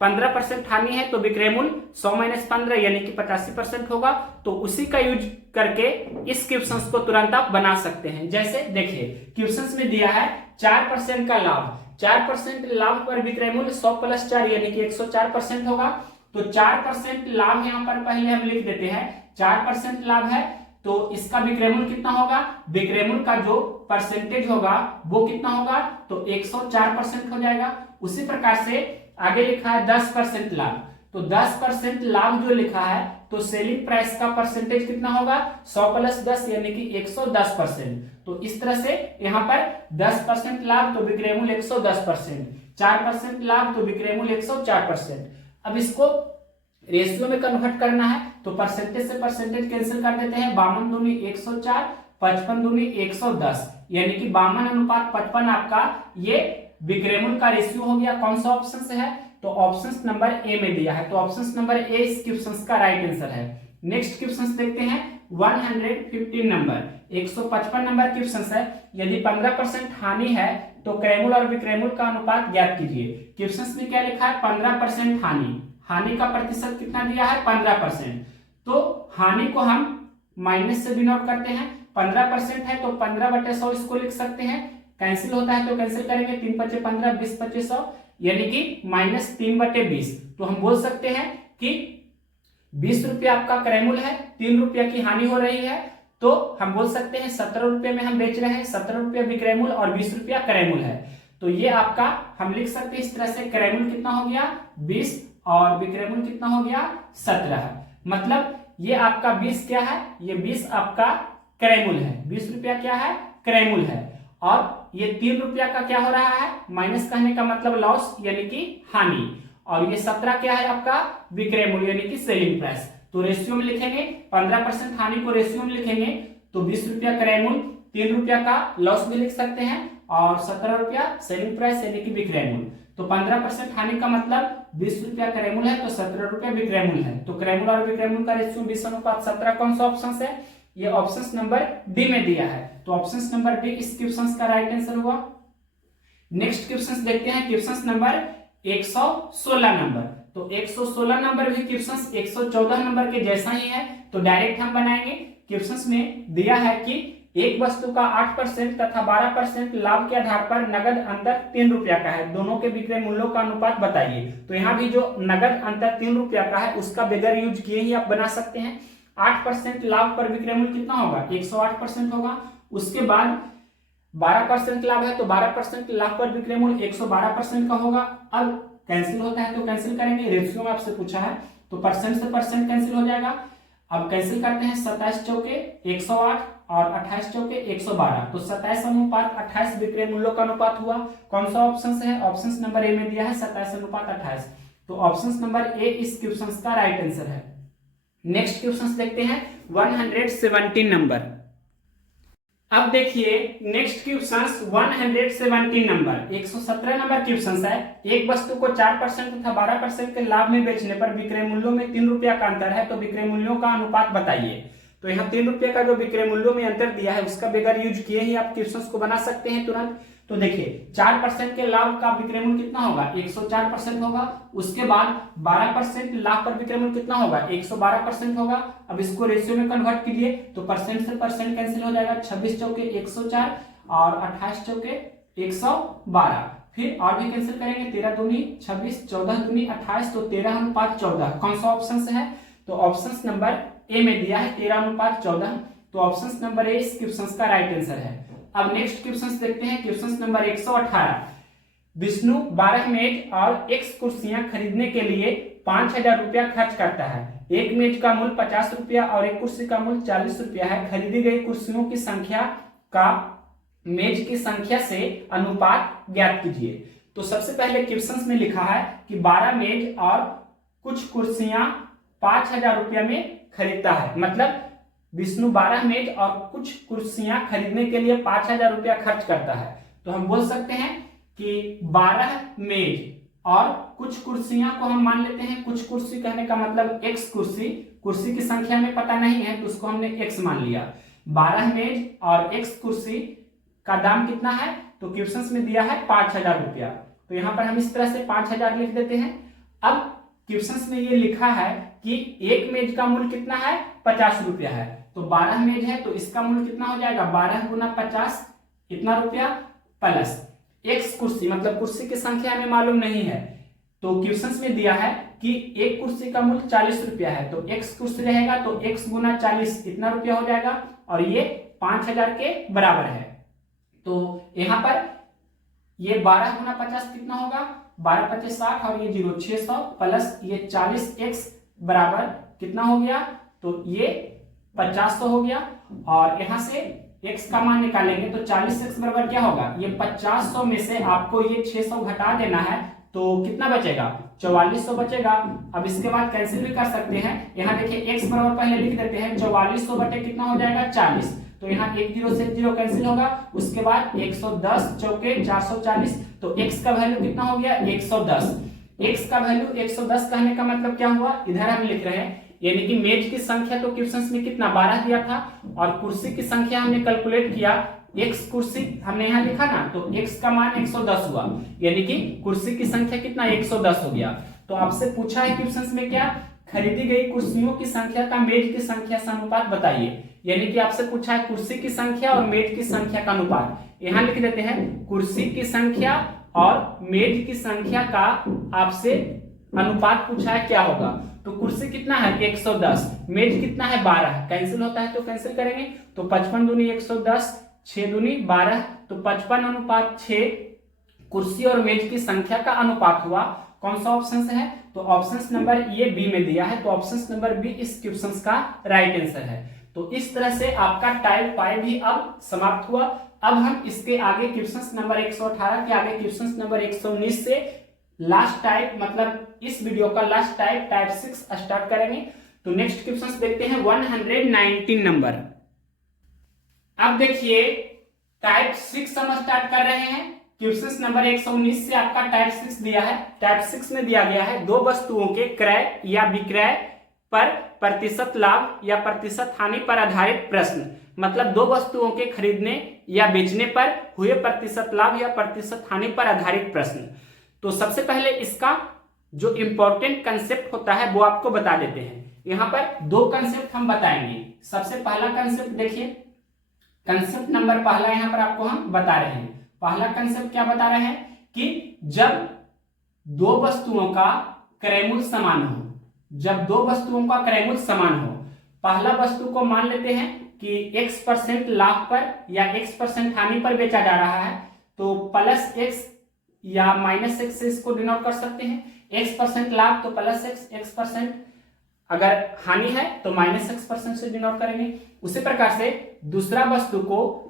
15% हानि है तो विक्रय मूल्य 100 माइनस 15 यानी कि 85% होगा। तो उसी का यूज करके इस क्वेश्चंस को तुरंत आप बना सकते हैं। जैसे देखिए क्वेश्चंस में दिया है 4% का लाभ, 4% लाभ पर विक्रय मूल्य 100 प्लस 4 यानी कि 104% होगा। तो 4% लाभ यहाँ पर पहले हम लिख देते हैं, 4% लाभ है तो इसका विक्रय मूल्य कितना होगा, विक्रय मूल्य का जो परसेंटेज होगा वो कितना होगा, तो 104% हो जाएगा। उसी प्रकार से आगे लिखा है 10% लाभ, तो 10% लाभ जो लिखा है तो सेलिंग प्राइस का परसेंटेज कितना होगा, 100 प्लस 10 यानी कि 110%। तो इस तरह से यहाँ पर 10% लाभ तो विक्रय मूल्य 110%, 4% लाभ तो विक्रय मूल्य 104%। अब इसको रेशियो में कन्वर्ट करना है तो परसेंटेज से परसेंटेज कैंसिल कर देते हैं, 52 दूनी 104, 55 दूनी 110 यानी कि 52:55 आपका ये विक्रय मूल्य का रेशियो हो गया। कौन सा ऑप्शन से है, तो ऑप्शन नंबर ए में दिया है, तो ऑप्शन नंबर ए इस क्वेश्चन का राइट आंसर है। नेक्स्ट क्वेश्चन देखते हैं 115 नंबर, 155 नंबर क्वेश्चन है। यदि 15% हानि है तो क्रय मूल्य और विक्रय मूल्य का अनुपात ज्ञात कीजिए। क्वेश्चन में क्या लिखा है, 15% हानि, हानि का प्रतिशत कितना दिया है 15%। तो हानि को हम माइनस से डिनोट करते हैं, 15% है तो 15/100 इसको लिख सकते हैं। कैंसिल होता है तो कैंसिल करेंगे, 3×5 15, 20×25 100 यानी कि -3/20। तो हम बोल सकते हैं कि 20 रुपया आपका क्रय मूल्य है, 3 रुपया की हानि हो रही है, तो हम बोल सकते हैं 17 रुपये में हम बेच रहे हैं, 17 रुपया विक्रय मूल्य और 20 रुपया क्रय मूल्य है। तो ये आपका हम लिख सकते हैं इस तरह से, क्रय मूल्य कितना हो गया 20 और विक्रय मूल्य कितना हो गया 17। मतलब ये आपका 20 क्या है, ये 20 आपका क्रय मूल्य है, 20 रुपया क्या है क्रय मूल्य है, और ये 3 रुपया का क्या हो रहा है, माइनस कहने का मतलब लॉस यानी कि हानि, और ये 17 क्या है आपका विक्रय मूल्य यानी कि सेलिंग प्राइस। तो रेशियो में लिखेंगे, 15% हानि को रेशियो में लिखेंगे तो 20 रुपया क्रय मूल्य, 3 रुपया का लॉस भी लिख सकते हैं, और 17 रुपया सेलिंग प्राइस यानी कि विक्रय मूल्य। तो 15% हानि का मतलब 20 रुपया क्रय मूल्य है तो 17 रुपया विक्रय मूल्य है। तो क्रय मूल्य और विक्रय मूल्य का रेशियो 20:17 कौन सा ऑप्शन है, ये ऑप्शन नंबर डी में दिया है। तो ऑप्शन नंबर डी इस क्वेश्चन का राइट आंसर हुआ। नेक्स्ट क्वेश्चन देखते हैं, क्वेश्चन नंबर 116 नंबर। तो 116 नंबर भी क्वेश्चन 114 नंबर के जैसा ही है, तो डायरेक्ट हम बनाएंगे। क्वेश्चन में दिया है कि एक वस्तु का 8% तथा 12% लाभ के आधार पर नगद अंतर 3 रुपया का है, दोनों के विक्रय मूल्यों का अनुपात बताइए। तो यहाँ भी जो नगद अंतर 3 रुपया का है उसका बगैर यूज किए ही आप बना सकते हैं। 8% लाभ पर विक्रय मूल्य कितना होगा, 108% होगा। उसके बाद 12% लाभ है तो 12% लाभ पर विक्रय मूल्य 112% का होगा। अब कैंसिल होता है तो कैंसिल करेंगे, रेशियो में आपसे पूछा है तो परसेंट से परसेंट कैंसिल हो जाएगा। अब कैंसिल करते हैं, 27 चौके 108 और 28 चौके 112, तो 27:28 विक्रय मूल्यों का अनुपात हुआ। कौन सा ऑप्शन है, ऑप्शन नंबर ए में दिया है 27:28। तो ऑप्शन नंबर ए इस क्वेश्चन का राइट आंसर है। नेक्स्ट क्वेश्चन देखते हैं 117 नंबर। अब देखिए next question 117 number, 117 number question है। एक वस्तु को 4% तथा 12% के लाभ में बेचने पर विक्रय मूल्यों में 3 रुपया का अंतर है, तो विक्रय मूल्यों का अनुपात बताइए। तो यहाँ 3 रुपये का जो विक्रय मूल्यों में अंतर दिया है उसका बगैर यूज किए ही आप क्वेश्चन को बना सकते हैं तुरंत। तो देखिए 4% के लाभ का विक्रय मूल्य कितना होगा, 104% होगा। उसके बाद 12% लाभ पर विक्रय मूल्य कितना होगा, 112% होगा। अब इसको रेशियो में कन्वर्ट कीजिए तो परसेंट से परसेंट कैंसिल हो जाएगा, 26 चौके 104 और 28 चौके 112। फिर और भी कैंसिल करेंगे, 13 दूनी 26, 14 दूनी 28, तो 13:14। कौन सा ऑप्शन से है, तो ऑप्शन नंबर ए में दिया है 13:14। तो ऑप्शन नंबर ए इस क्वेश्चन का राइट आंसर है। अब नेक्स्ट क्वेश्चन देखते हैं, क्वेश्चन नंबर 118। विष्णु 12 मेज और X कुर्सियां खरीदने के लिए 5000 रुपया खर्च करता है। एक मेज का मूल्य 50 रुपया और एक कुर्सी का मूल्य 40 रुपया है। खरीदी गई कुर्सियों की संख्या का मेज की संख्या से अनुपात ज्ञात कीजिए। तो सबसे पहले क्वेश्चन में लिखा है कि 12 मेज और कुछ कुर्सियां 5000 रुपया में खरीदता है, मतलब विष्णु 12 मेज और कुछ कुर्सियां खरीदने के लिए 5000 रुपया खर्च करता है। तो हम बोल सकते हैं कि 12 मेज और कुछ कुर्सियां को हम मान लेते हैं, कुछ कुर्सी कहने का मतलब X कुर्सी, कुर्सी की संख्या में पता नहीं है तो उसको हमने X मान लिया। 12 मेज और X कुर्सी का दाम कितना है, तो क्वेश्चन में दिया है 5000 रुपया। तो यहाँ पर हम इस तरह से 5000 लिख देते हैं अब क्वेश्चंस में ये लिखा है कि एक मेज का मूल्य कितना है, 50 रुपया है। तो 12 मेज है तो इसका मूल्य कितना हो जाएगा, 12 गुना 50 इतना रुपया, प्लस x कुर्सी, मतलब कुर्सी की संख्या हमें मालूम नहीं है, तो क्वेश्चंस में दिया है कि एक कुर्सी का मूल्य 40 रुपया है, तो x कुर्सी रहेगा तो x गुना 40 इतना रुपया हो जाएगा, और ये 5000 के बराबर है। तो यहाँ पर ये 12 गुना 50 कितना होगा, 12 पच्चीस 60 और ये 0 600 प्लस ये 40x बराबर कितना हो गया, तो ये 50 हो गया। और यहाँ से x का मान निकालेंगे तो 40x बराबर क्या होगा, ये 50 में से आपको ये 600 घटा देना है, तो कितना बचेगा, 4400 बचेगा। अब इसके बाद कैंसिल भी कर सकते हैं, यहाँ देखिए x बराबर पहले लिख देते हैं, 4400 बटे कितना हो जाएगा 40, तो यहाँ 1 0 से 0 कैंसिल होगा। उसके बाद 110 चौके 440, तो x का वैल्यू कितना हो गया 110। x का वैल्यू 110 कहने का मतलब क्या हुआ, इधर हम लिख रहे हैं, यानी कि मेज की संख्या तो क्वेश्चंस में कितना 12 दिया था, और कुर्सी की संख्या हमने कैलकुलेट किया, x कुर्सी हमने यहाँ लिखा ना, तो x का मान 110 हुआ, यानी कि कुर्सी की संख्या कितना 110 हो गया। तो आपसे पूछा है क्वेश्चंस में क्या, खरीदी गई कुर्सियों की संख्या का मेज की संख्या से अनुपात बताइए, यानी कि आपसे पूछा है कुर्सी की संख्या और मेज की संख्या का अनुपात। यहाँ लिख देते हैं कुर्सी की संख्या और मेज की संख्या का आपसे अनुपात पूछा है क्या होगा, तो कुर्सी कितना है 110, मेज कितना है 12, कैंसिल होता है तो कैंसिल करेंगे, तो 55 दूनी 110, 6 दूनी 12, तो 55 अनुपात 6 कुर्सी और मेज की संख्या का अनुपात हुआ। कौन सा ऑप्शन है, तो ऑप्शन नंबर ये बी में दिया है, तो ऑप्शन नंबर बी इस क्वेश्चन का राइट आंसर है। तो इस तरह से आपका टाइप 5 भी अब समाप्त हुआ। अब हम इसके आगे क्वेश्चन नंबर 118 के आगे क्वेश्चन नंबर 119 से लास्ट टाइप, मतलब इस वीडियो का लास्ट टाइप 6 स्टार्ट करेंगे। तो नेक्स्ट क्वेश्चन देखते हैं 119 नंबर। अब देखिए टाइप 6 हम स्टार्ट कर रहे हैं। क्वेश्चन नंबर 119 से आपका टाइप 6 दिया है। टाइप 6 में दिया गया है दो वस्तुओं के क्रय या विक्रय पर प्रतिशत लाभ या प्रतिशत हानि पर आधारित प्रश्न, मतलब दो वस्तुओं के खरीदने या बेचने पर हुए प्रतिशत लाभ या प्रतिशत हानि पर आधारित प्रश्न। तो सबसे पहले इसका जो इंपॉर्टेंट कंसेप्ट होता है वो आपको बता देते हैं। यहाँ पर दो कंसेप्ट हम बताएंगे। सबसे पहला कंसेप्ट देखिए, कंसेप्ट नंबर पहला यहाँ पर आपको हम बता रहे हैं। पहला कंसेप्ट क्या बता रहे हैं कि जब दो वस्तुओं का क्रयमूल्य समान हो, जब दो वस्तुओं का क्रयमूल्य समान हो, पहला वस्तु को मान लेते हैं कि x% लाभ पर या x% हानि पर बेचा जा रहा है, तो प्लस x या -x से इसको डिनोट कर सकते हैं। x% लाभ तो प्लस x% अगर हानि है तो -x% से डिनोट करेंगे। उसी प्रकार से दूसरा वस्तु को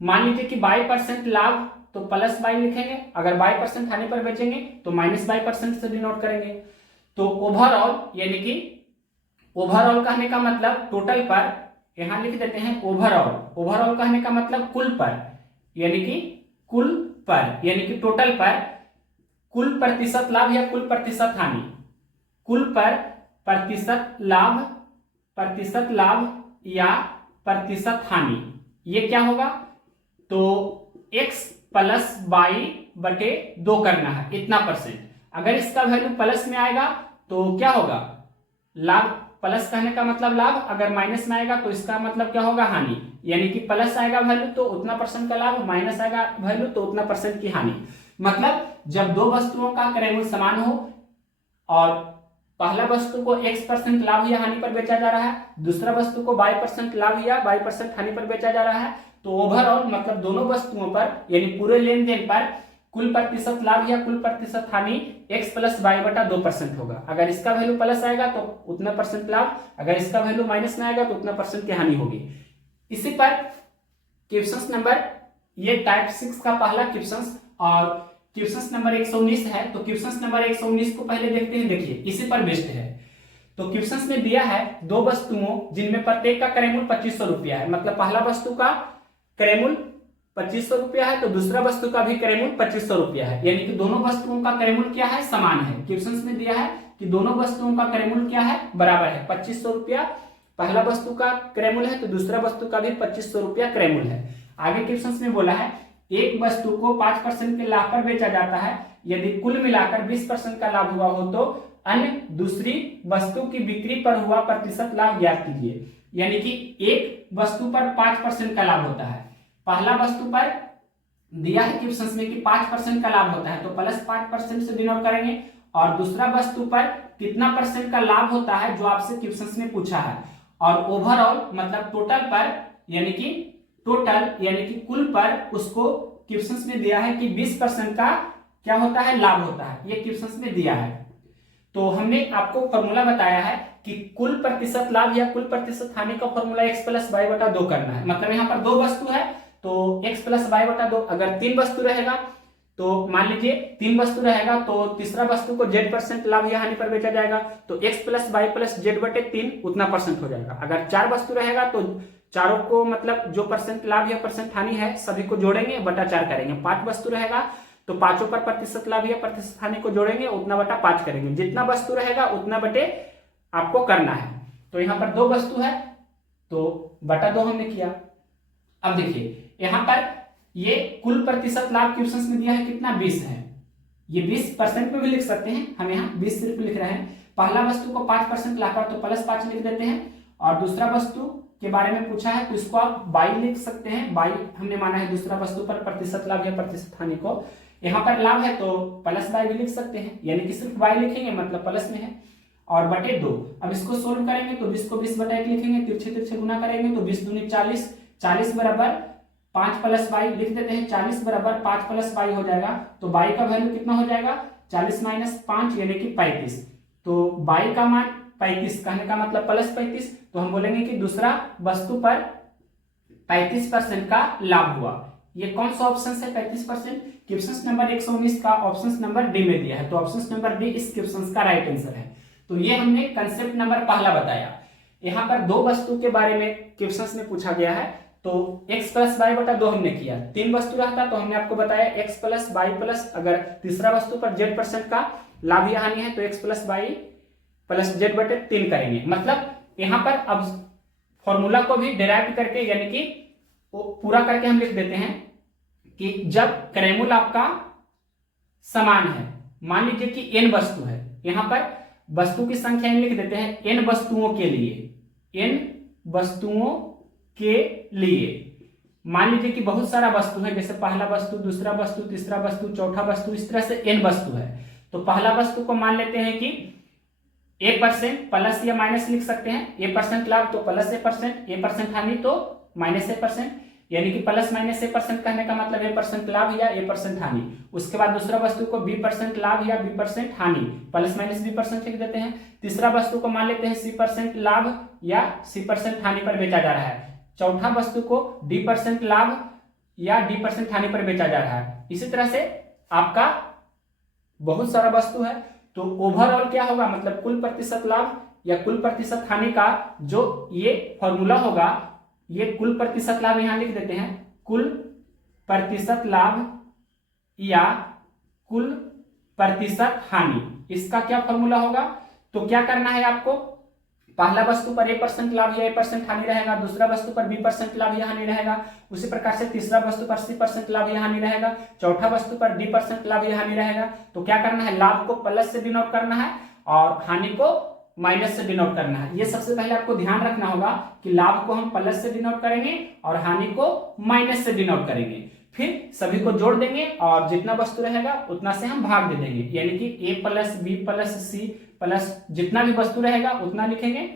मान लीजिए कि y% लाभ तो प्लस y लिखेंगे, अगर y% हानि पर बेचेंगे तो -y% से डिनोट करेंगे। तो ओवरऑल यानी कि ओवरऑल कहने का मतलब टोटल पर, यहां लिख देते हैं ओवरऑल। ओवरऑल कहने का मतलब कुल पर, यानी कि कुल पर यानी कि टोटल पर कुल प्रतिशत लाभ या कुल प्रतिशत हानि, कुल पर प्रतिशत लाभ या प्रतिशत हानि, ये क्या होगा, तो x प्लस y बटे 2 करना है इतना %। अगर इसका वैल्यू प्लस में आएगा तो क्या होगा, लाभ, प्लस कहने का मतलब लाभ, अगर माइनस में आएगा तो इसका मतलब क्या होगा, हानि। यानी कि प्लस आएगा वैल्यू तो उतना % का लाभ, माइनस आएगा वैल्यू तो उतना % की हानि। मतलब जब दो वस्तुओं का क्रयमूल्य समान हो और पहला वस्तु को x% लाभ या हानि पर बेचा जा रहा है, दूसरा वस्तु को y% लाभ या y% हानि पर बेचा जा रहा है, तो ओवरऑल मतलब दोनों वस्तुओं पर यानी पूरे लेन देन पर कुल प्रतिशत लाभ या कुल प्रतिशत हानि x प्लस y बटा 2% होगा। अगर इसका वैल्यू प्लस आएगा तो उतना % लाभ, अगर इसका वैल्यू माइनस में आएगा तो उतना % की हानि होगी। इसी पर क्वेश्चन नंबर, ये टाइप 6 का पहला क्वेश्चन और क्वेश्चन नंबर 119 है। तो क्वेश्चन नंबर 119 को पहले देखते हैं। देखिए इसी पर बेस्ड है। तो क्वेश्चन में दिया है दो वस्तुओं जिनमें प्रत्येक का क्रयमूल्य 2500 रुपया है, मतलब पहला वस्तु का क्रयमूल्य 2500 रुपया है तो दूसरा वस्तु का भी क्रयमूल्य 2500 रुपया है, यानी कि दोनों वस्तुओं का क्रयमूल्य क्या है, समान है। क्वेश्चन में दिया है कि दोनों वस्तुओं का क्रयमूल्य क्या है, बराबर है। 2500 रुपया पहला वस्तु का क्रयमूल्य है तो दूसरा वस्तु का भी 2500 रुपया क्रयमूल्य है। आगे क्वेश्चन में बोला है एक वस्तु को 5% के लाभ पर बेचा जाता है, यदि कुल मिलाकर 20% का लाभ हुआ हो तो अन्य दूसरी वस्तु की बिक्री पर हुआ प्रतिशत लाभ ज्ञात कीजिए। यानी कि एक वस्तु पर 5% का लाभ होता है, पहला वस्तु पर दिया है क्वेश्चन में कि 5% का लाभ होता है तो प्लस 5% से डिनोट करेंगे, और दूसरा वस्तु पर कितना परसेंट का लाभ होता है जो आपसे क्वेश्चन में पूछा है, और ओवरऑल मतलब टोटल पर यानी कि कुल पर उसको क्वेश्चन में दिया है कि 20% का क्या होता है, लाभ होता है, ये क्वेश्चन में दिया है। तो हमने आपको फॉर्मूला बताया है कि कुल प्रतिशत लाभ या कुल प्रतिशत हानि का फॉर्मूला x प्लस वाई बटा 2 करना है। मतलब यहाँ पर 2 वस्तु है तो x प्लस वाई बटा 2, अगर 3 वस्तु रहेगा तो मान लीजिए 3 वस्तु रहेगा तो तीसरा वस्तु को z% लाभ या हानि पर बेचा जाएगा तो x plus Y plus z बटे 3 उतना परसेंट हो जाएगा। अगर 4 वस्तु रहेगा तो चारों को मतलब जो परसेंट लाभ या परसेंट हानि है सभी को जोड़ेंगे बटा 4 करेंगे। 5 वस्तु रहेगा तो पांचों पर प्रतिशत लाभ या प्रतिशत हानि को जोड़ेंगे उतना बटा 5 करेंगे। जितना वस्तु रहेगा उतना बटे आपको करना है। तो यहाँ पर 2 वस्तु है तो बटा 2 हमने किया। अब देखिए यहाँ पर ये कुल प्रतिशत लाभ क्वेश्चन में दिया है कितना, 20 है। ये 20% में भी लिख सकते हैं, हम यहाँ 20 सिर्फ लिख रहे हैं। पहला वस्तु को 5% लाभ तो प्लस 5 लिख देते हैं, और दूसरा वस्तु के बारे में पूछा है तो इसको आप 22 लिख सकते हैं। 22 हमने माना है दूसरा वस्तु पर प्रतिशत लाभ या प्रतिशत हानि को। यहाँ पर लाभ है तो प्लस 22 भी लिख सकते हैं, यानी कि सिर्फ 22 लिखेंगे मतलब प्लस में है, और बटे 2। अब इसको सोल्व करेंगे तो 20 को 20 बटा 1 लिखेंगे, तिरछे तिरछे गुना करेंगे तो 20 दूनी 40, 40 बराबर 5 प्लस 22 लिख देते हैं, 40 बराबर 5 प्लस 22 हो जाएगा। तो 22 का वैल्यू कितना हो जाएगा, 40 माइनस 5 यानी कि 35। तो 22 का मान 35 कहने का मतलब प्लस 35, तो हम बोलेंगे कि दूसरा वस्तु पर 35% का लाभ हुआ। ये कौन सा ऑप्शन है 35%? क्वेश्चन नंबर 119 का ऑप्शन नंबर डी में दिया है, तो ऑप्शन नंबर डी इस क्वेश्चन का राइट आंसर है। तो ये हमने कंसेप्ट नंबर पहला बताया। यहाँ पर 2 वस्तु के बारे में क्वेश्चन में पूछा गया है तो x प्लस वाई बटा 2 हमने किया। 3 वस्तु रहता तो हमने आपको बताया x प्लस वाई प्लस, अगर तीसरा वस्तु पर z% का लाभ या हानि है तो x plus Y plus z बटे 3 करेंगे। मतलब यहाँ पर अब फॉर्मूला को भी डिराइव करके यानी कि पूरा करके हम लिख देते हैं कि जब क्रयमूल्य आपका समान है, मान लीजिए कि n वस्तु है, यहाँ पर वस्तु की संख्या n लिख देते हैं n वस्तुओं के लिए, n वस्तुओं के लिए। मान लीजिए कि बहुत सारा वस्तु है, जैसे पहला वस्तु, दूसरा वस्तु, तीसरा वस्तु, चौथा वस्तु, इस तरह से n वस्तु है। तो पहला वस्तु को मान लेते हैं कि a% प्लस या माइनस लिख सकते हैं, a% लाभ तो प्लस a% हानि तो माइनस a%, यानी कि प्लस माइनस a% कहने का मतलब a% लाभ या a% हानि। उसके बाद दूसरा वस्तु को b% लाभ या b% हानि, प्लस माइनस b% लिख देते हैं। तीसरा वस्तु को मान लेते हैं c% लाभ या c% हानि पर बेचा जा रहा है। चौथा वस्तु को d% लाभ या d% हानि पर बेचा जा रहा है। इसी तरह से आपका बहुत सारा वस्तु है तो ओवरऑल क्या होगा, मतलब कुल प्रतिशत लाभ या कुल प्रतिशत हानि का जो ये फॉर्मूला होगा, ये कुल प्रतिशत लाभ यहां लिख देते हैं, कुल प्रतिशत लाभ या कुल प्रतिशत हानि, इसका क्या फॉर्मूला होगा। तो क्या करना है आपको, पहला वस्तु पर a% लाभ या a% हानि रहेगा, दूसरा वस्तु पर b% लाभ या हानि रहेगा, उसी प्रकार से तीसरा वस्तु पर c% लाभ या हानि रहेगा, चौथा वस्तु पर d% लाभ या हानि रहेगा। तो क्या करना है, लाभ को प्लस से डिनोट करना है और हानि को माइनस से डिनोट करना है। ये सबसे पहले आपको ध्यान रखना होगा कि लाभ को हम प्लस से डिनोट करेंगे और हानि को माइनस से डिनोट करेंगे, फिर सभी को जोड़ देंगे और जितना वस्तु रहेगा उतना से हम भाग दे देंगे, यानी कि a plus b plus c plus जितना भी वस्तु रहेगा उतना लिखेंगे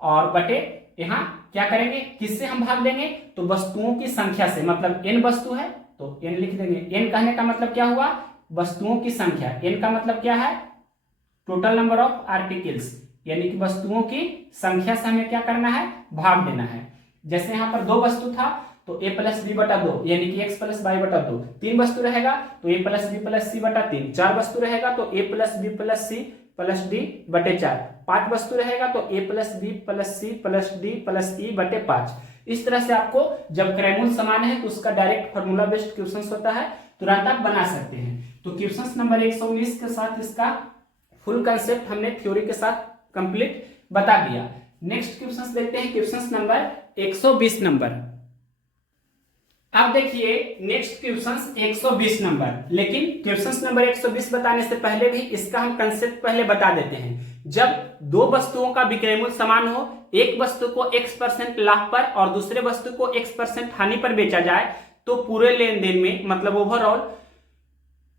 और बटे यहाँ क्या करेंगे, किससे हम भाग देंगे, तो वस्तुओं की संख्या से। मतलब n वस्तु है तो n लिख देंगे। n कहने का मतलब क्या हुआ, वस्तुओं की संख्या। n का मतलब क्या है, टोटल नंबर ऑफ आर्टिकल्स, यानी कि वस्तुओं की संख्या से हमें क्या करना है, भाग देना है। जैसे यहाँ पर 2 वस्तु था तो a प्लस b बटा 2 यानी कि x प्लस वाई बटा 2। 3 वस्तु रहेगा तो a plus b plus c बटा 3। 4 वस्तु रहेगा तो a plus b plus c plus d बटे 4। 5 वस्तु रहेगा तो a plus b plus c plus d plus e बटे 5। इस तरह से आपको जब क्रयमूल्य समान है तो उसका डायरेक्ट फॉर्मूला बेस्ड क्वेश्चन होता है, तुरंत आप बना सकते हैं। तो क्वेश्चन नंबर 119 के साथ इसका फुल कंसेप्ट हमने थ्योरी के साथ कंप्लीट बता दिया। नेक्स्ट क्वेश्चन देखते हैं, क्वेश्चन नंबर 120 नंबर। अब देखिए नेक्स्ट क्वेश्चन 120 नंबर। लेकिन क्वेश्चन नंबर 120 बताने से पहले भी इसका हम कंसेप्ट पहले बता देते हैं। जब दो वस्तुओं का विक्रय मूल्य समान हो, एक वस्तु को x% लाभ पर और दूसरे वस्तु को x% हानि पर बेचा जाए, तो पूरे लेन देन में मतलब ओवरऑल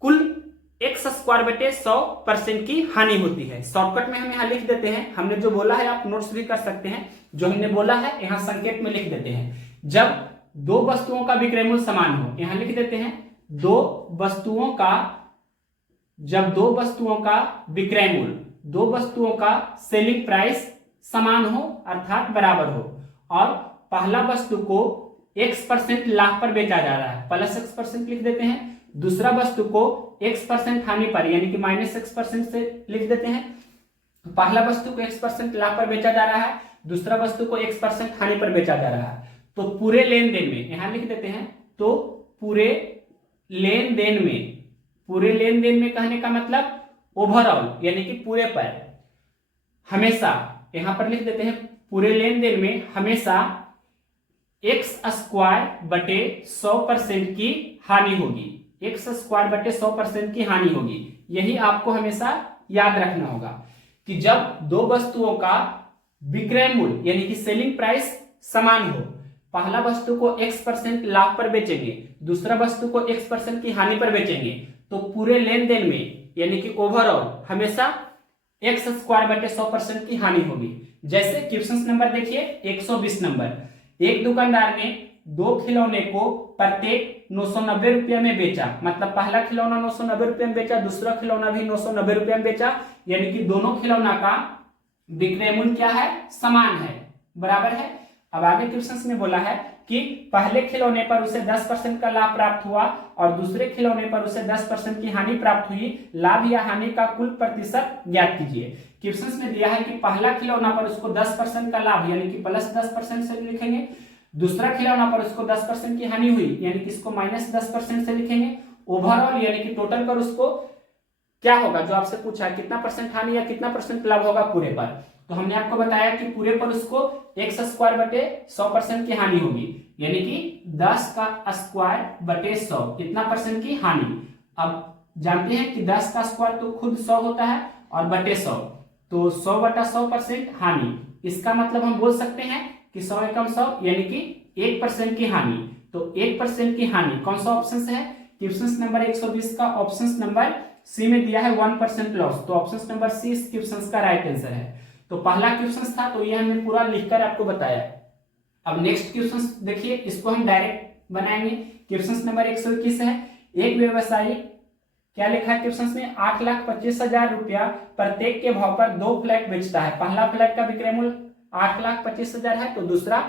कुल x²/100% की हानि होती है। शॉर्टकट में हम यहाँ लिख देते हैं, हमने जो बोला है आप नोट्स भी कर सकते हैं, जो हमने बोला है यहाँ संकेत में लिख देते हैं। जब दो वस्तुओं का विक्रय मूल्य समान हो, यहां लिख देते हैं जब दो वस्तुओं का विक्रय मूल्य, दो वस्तुओं का सेलिंग प्राइस समान हो अर्थात बराबर हो, और पहला वस्तु को x% लाभ पर बेचा जा रहा है, प्लस x% लिख देते हैं, दूसरा वस्तु को x% हानि पर यानी कि -x% से लिख देते हैं। पहला वस्तु को x% लाभ पर बेचा जा रहा है, दूसरा वस्तु को x% हानि पर बेचा जा रहा है। तो पूरे लेन देन में यहां लिख देते हैं, तो पूरे लेन देन में कहने का मतलब ओवरऑल यानी कि पूरे पर हमेशा, यहां पर लिख देते हैं पूरे लेन देन में हमेशा x²/100% की हानि होगी, x²/100% की हानि होगी। यही आपको हमेशा याद रखना होगा कि जब दो वस्तुओं का विक्रय मूल्य यानी कि सेलिंग प्राइस समान हो, पहला वस्तु को x% लाभ पर बेचेंगे, दूसरा वस्तु को x% की हानि पर बेचेंगे, तो पूरे लेन देन में यानी कि ओवरऑल हमेशा x²/100% की हानि होगी। जैसे क्वेश्चन नंबर देखिए 120 नंबर। एक दुकानदार ने दो खिलौने को प्रत्येक 990 रुपये में बेचा, मतलब पहला खिलौना 990 रुपये में बेचा, दूसरा खिलौना भी 990 रुपये में बेचा, यानी कि दोनों खिलौना का विक्रय मूल्य क्या है, समान है, बराबर है। अब आगे क्वेश्चन में बोला है कि पहले खिलौने पर उसे 10% का लाभ प्राप्त हुआ और दूसरे खिलौने पर उसे 10% की हानि प्राप्त हुई, लाभ या हानि का कुल प्रतिशत ज्ञात कीजिए। क्वेश्चन में दिया है कि पहला खिलौना पर उसको 10% का लाभ यानी कि +10% से लिखेंगे, दूसरा खिलौना पर उसको 10% की हानि हुई यानी कि इसको -10% से लिखेंगे, ओवरऑल यानी कि टोटल पर उसको क्या होगा, जो आपसे पूछा है कितना परसेंट हानि या कितना परसेंट लाभ होगा पूरे पर। तो हमने आपको बताया कि पूरे पर उसको x²/100% की हानि होगी यानी कि 10²/100 कितना परसेंट की हानि। अब जानते हैं कि 10 का स्क्वायर तो खुद 100 होता है और बटे 100, तो 100/100% हानि। इसका मतलब हम बोल सकते हैं कि 100 एकम 100 यानी कि 1% की हानि। तो 1% की हानि कौन सा ऑप्शन है, क्वेश्चन नंबर 120 का ऑप्शन नंबर सी में दिया है 1% लॉस, तो ऑप्शन नंबर सी इस क्वेश्चन का राइट आंसर है। तो पहला क्वेश्चन था, तो ये हमने पूरा लिखकर आपको बताया। अब नेक्स्ट क्वेश्चन देखिए, इसको हम डायरेक्ट बनाएंगे। क्वेश्चन नंबर 121 है, एक व्यवसायी क्या लिखा है क्वेश्चन में, 8,25,000 रुपया प्रत्येक के भाव पर दो फ्लैट बेचता है। पहला फ्लैट का विक्रय मूल्य 8,25,000 है, तो दूसरा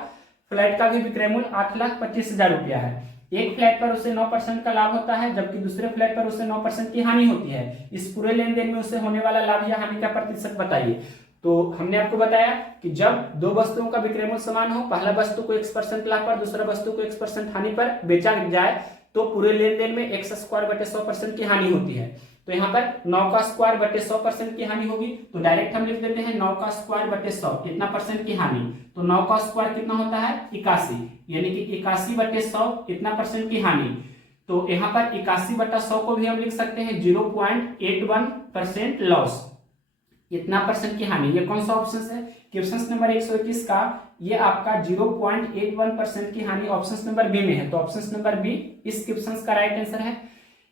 फ्लैट का भी विक्रय मूल्य 8,25,000 रुपया है। एक फ्लैट पर उसे 9% का लाभ होता है, जबकि दूसरे फ्लैट पर उसे 9% की हानि होती है। इस पूरे लेन देन में उसे होने वाला लाभ या हानि का प्रतिशत बताइए। तो हमने आपको बताया कि जब दो वस्तुओं का विक्रय मूल्य समान हो, पहला वस्तु को x% लाभ पर, दूसरा वस्तु को x% हानि पर बेचा जाए, तो पूरे लेन देन में x²/100% की हानि होती है। तो यहाँ पर 9²/100% की हानि होगी, तो डायरेक्ट हम लिख देते हैं 9²/100 कितना परसेंट की हानि। तो 9² कितना होता है 81, यानी कि 81/100 कितना परसेंट की हानि। तो यहाँ पर 81/100 को भी हम लिख सकते हैं 0.81% लॉस, इतना परसेंट की हानि। ये कौन सा ऑप्शन है, क्वेश्चन नंबर 121 का ये आपका 0.81% की हानि ऑप्शन नंबर बी में है, तो ऑप्शन नंबर बी इस क्वेश्चन का राइट आंसर है।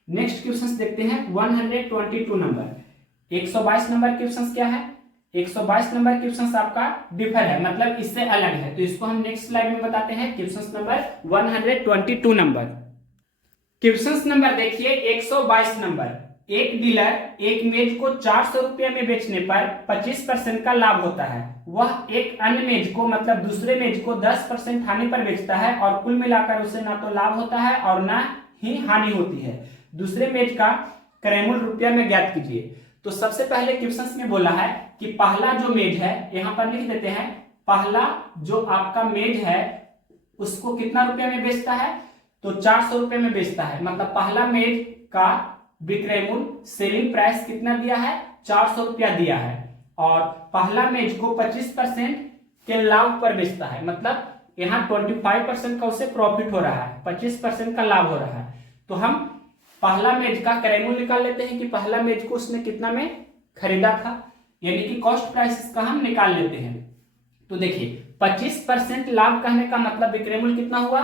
नेक्स्ट क्वेश्चन देखते हैं 122 नंबर। 122 नंबर क्वेश्चन क्या है, 122 नंबर क्वेश्चन आपका डिफर है, मतलब इससे अलग है, तो इसको हम नेक्स्ट स्लाइड में बताते हैं। Question number 122 number. Question number देखिए 122 नंबर। एक डीलर एक मेज को 400 रुपये में बेचने पर 25% का लाभ होता है। वह एक अन्य मेज को मतलब दूसरे मेज को 10% हानि पर बेचता है और कुल मिलाकर उसे ना तो लाभ होता है और ना ही हानि होती है। दूसरे मेज का क्रय मूल्य रुपया में ज्ञात कीजिए। तो सबसे पहले क्वेश्चन में बोला है कि पहला जो मेज है, यहां पर लिख देते हैं, पहला जो आपका मेज है उसको कितना रुपया में बेचता है, तो 400 रुपये में बेचता है। मतलब पहला मेज का विक्रय मूल्य सेलिंग प्राइस कितना दिया है, 400 रुपया दिया है, और पहला मेज को 25% के लाभ पर बेचता है। मतलब यहाँ 25% का उसे प्रॉफिट हो रहा है, 25% का लाभ हो रहा है। तो हम पहला मेज का क्रय मूल्य निकाल लेते हैं कि पहला मेज को उसने कितना में खरीदा था, यानी कि कॉस्ट प्राइस इसका हम निकाल लेते हैं। तो देखिए 25% लाभ कहने का मतलब विक्रय मूल्य कितना हुआ,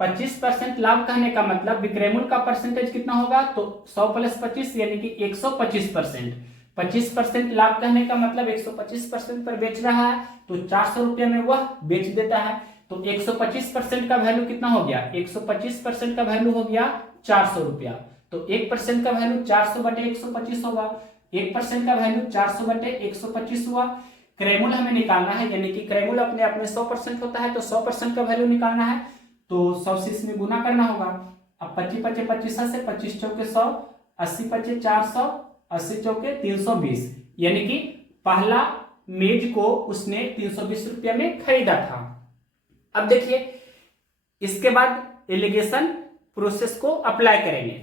25% लाभ कहने का मतलब विक्रय मूल्य का परसेंटेज कितना होगा, तो 100 + 25 यानी कि 125%। 25% लाभ कहने का मतलब 125% पर बेच रहा है, तो 400 रुपये में वह बेच देता है। तो 125% का वैल्यू कितना हो गया, 125% का वैल्यू हो गया 400 रुपया। तो 1% का वैल्यू 400/125 होगा, 1% का वैल्यू 400/125 हुआ। क्रय मूल्य हमें निकालना है, यानी कि क्रय मूल्य अपने आप में 100% होता है, तो 100% का वैल्यू निकालना है, तो 100 से इसमें गुना करना होगा। अब 25 × 25 से 25 चौके 100, 80 × 5 400, 80 चौके 320, यानी कि पहला मेज को उसने 320 रुपये में खरीदा था। अब देखिए इसके बाद एलिगेशन प्रोसेस को अप्लाई करेंगे।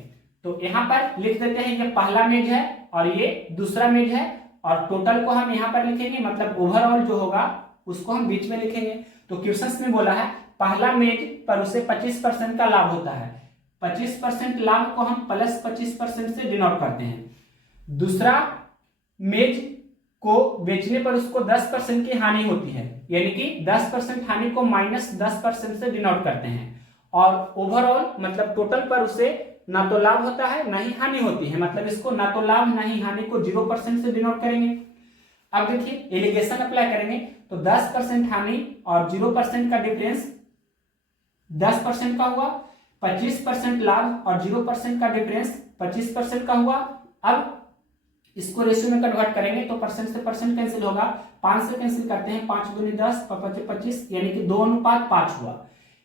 तो यहाँ पर लिख देते हैं ये पहला मेज है और ये दूसरा मेज है, और टोटल को हम यहाँ पर लिखेंगे, मतलब ओवरऑल जो होगा उसको हम बीच में लिखेंगे। तो क्वेश्चंस में बोला है पहला मेज पर उसे 25% का लाभ होता है, 25% लाभ को हम +25% से डिनोट करते हैं। दूसरा मेज को बेचने पर उसको 10% की हानि होती है, यानी कि 10% हानि को -10% से डिनोट करते हैं। और ओवरऑल मतलब टोटल पर उसे ना तो लाभ होता है ना ही हानि होती है, मतलब इसको ना तो लाभ ना ही हानि को 0% से डिनोट करेंगे। अब देखिए एलिगेशन अप्लाई करेंगे, तो 10% हानि और 0% का डिफरेंस 10% का हुआ, 25% लाभ और 0% का डिफरेंस 25% का हुआ। अब इसको रेशियो में कन्वर्ट करेंगे तो परसेंट से परसेंट कैंसिल होगा, 5 से कैंसिल करते हैं, 5 × 10 = 25, यानी कि 2:5 हुआ।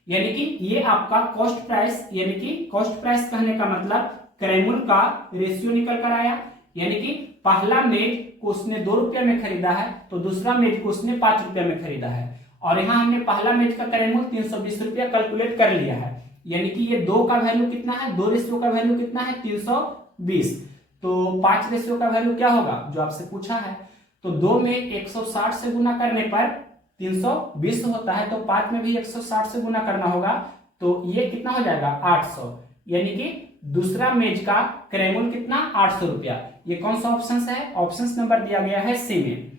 यानी कि ये आपका कॉस्ट प्राइस, यानी कि कॉस्ट प्राइस कहने का मतलब क्रय मूल्य का रेशियो निकल कर आया, यानी कि पहला मेज को उसने 2 रुपये में खरीदा है, तो दूसरा मेज को उसने 5 रुपये में खरीदा है। और यहाँ हमने पहला मेज का क्रय मूल्य 320 रुपया कैलकुलेट कर लिया है, यानी कि ये 2 का वैल्यू कितना है, 2 रेशियो का वैल्यू कितना है 320, तो 5 रेशियो का वैल्यू क्या होगा जो आपसे पूछा है। तो 2 में 160 से गुना करने पर 320 होता है, तो 5 में भी 160 से गुना करना होगा, तो ये कितना हो जाएगा 800, यानी कि दूसरा मेज का क्रय मूल्य कितना 800 रुपया। ये कौन सा ऑप्शन है, ऑप्शन नंबर दिया गया है सी में,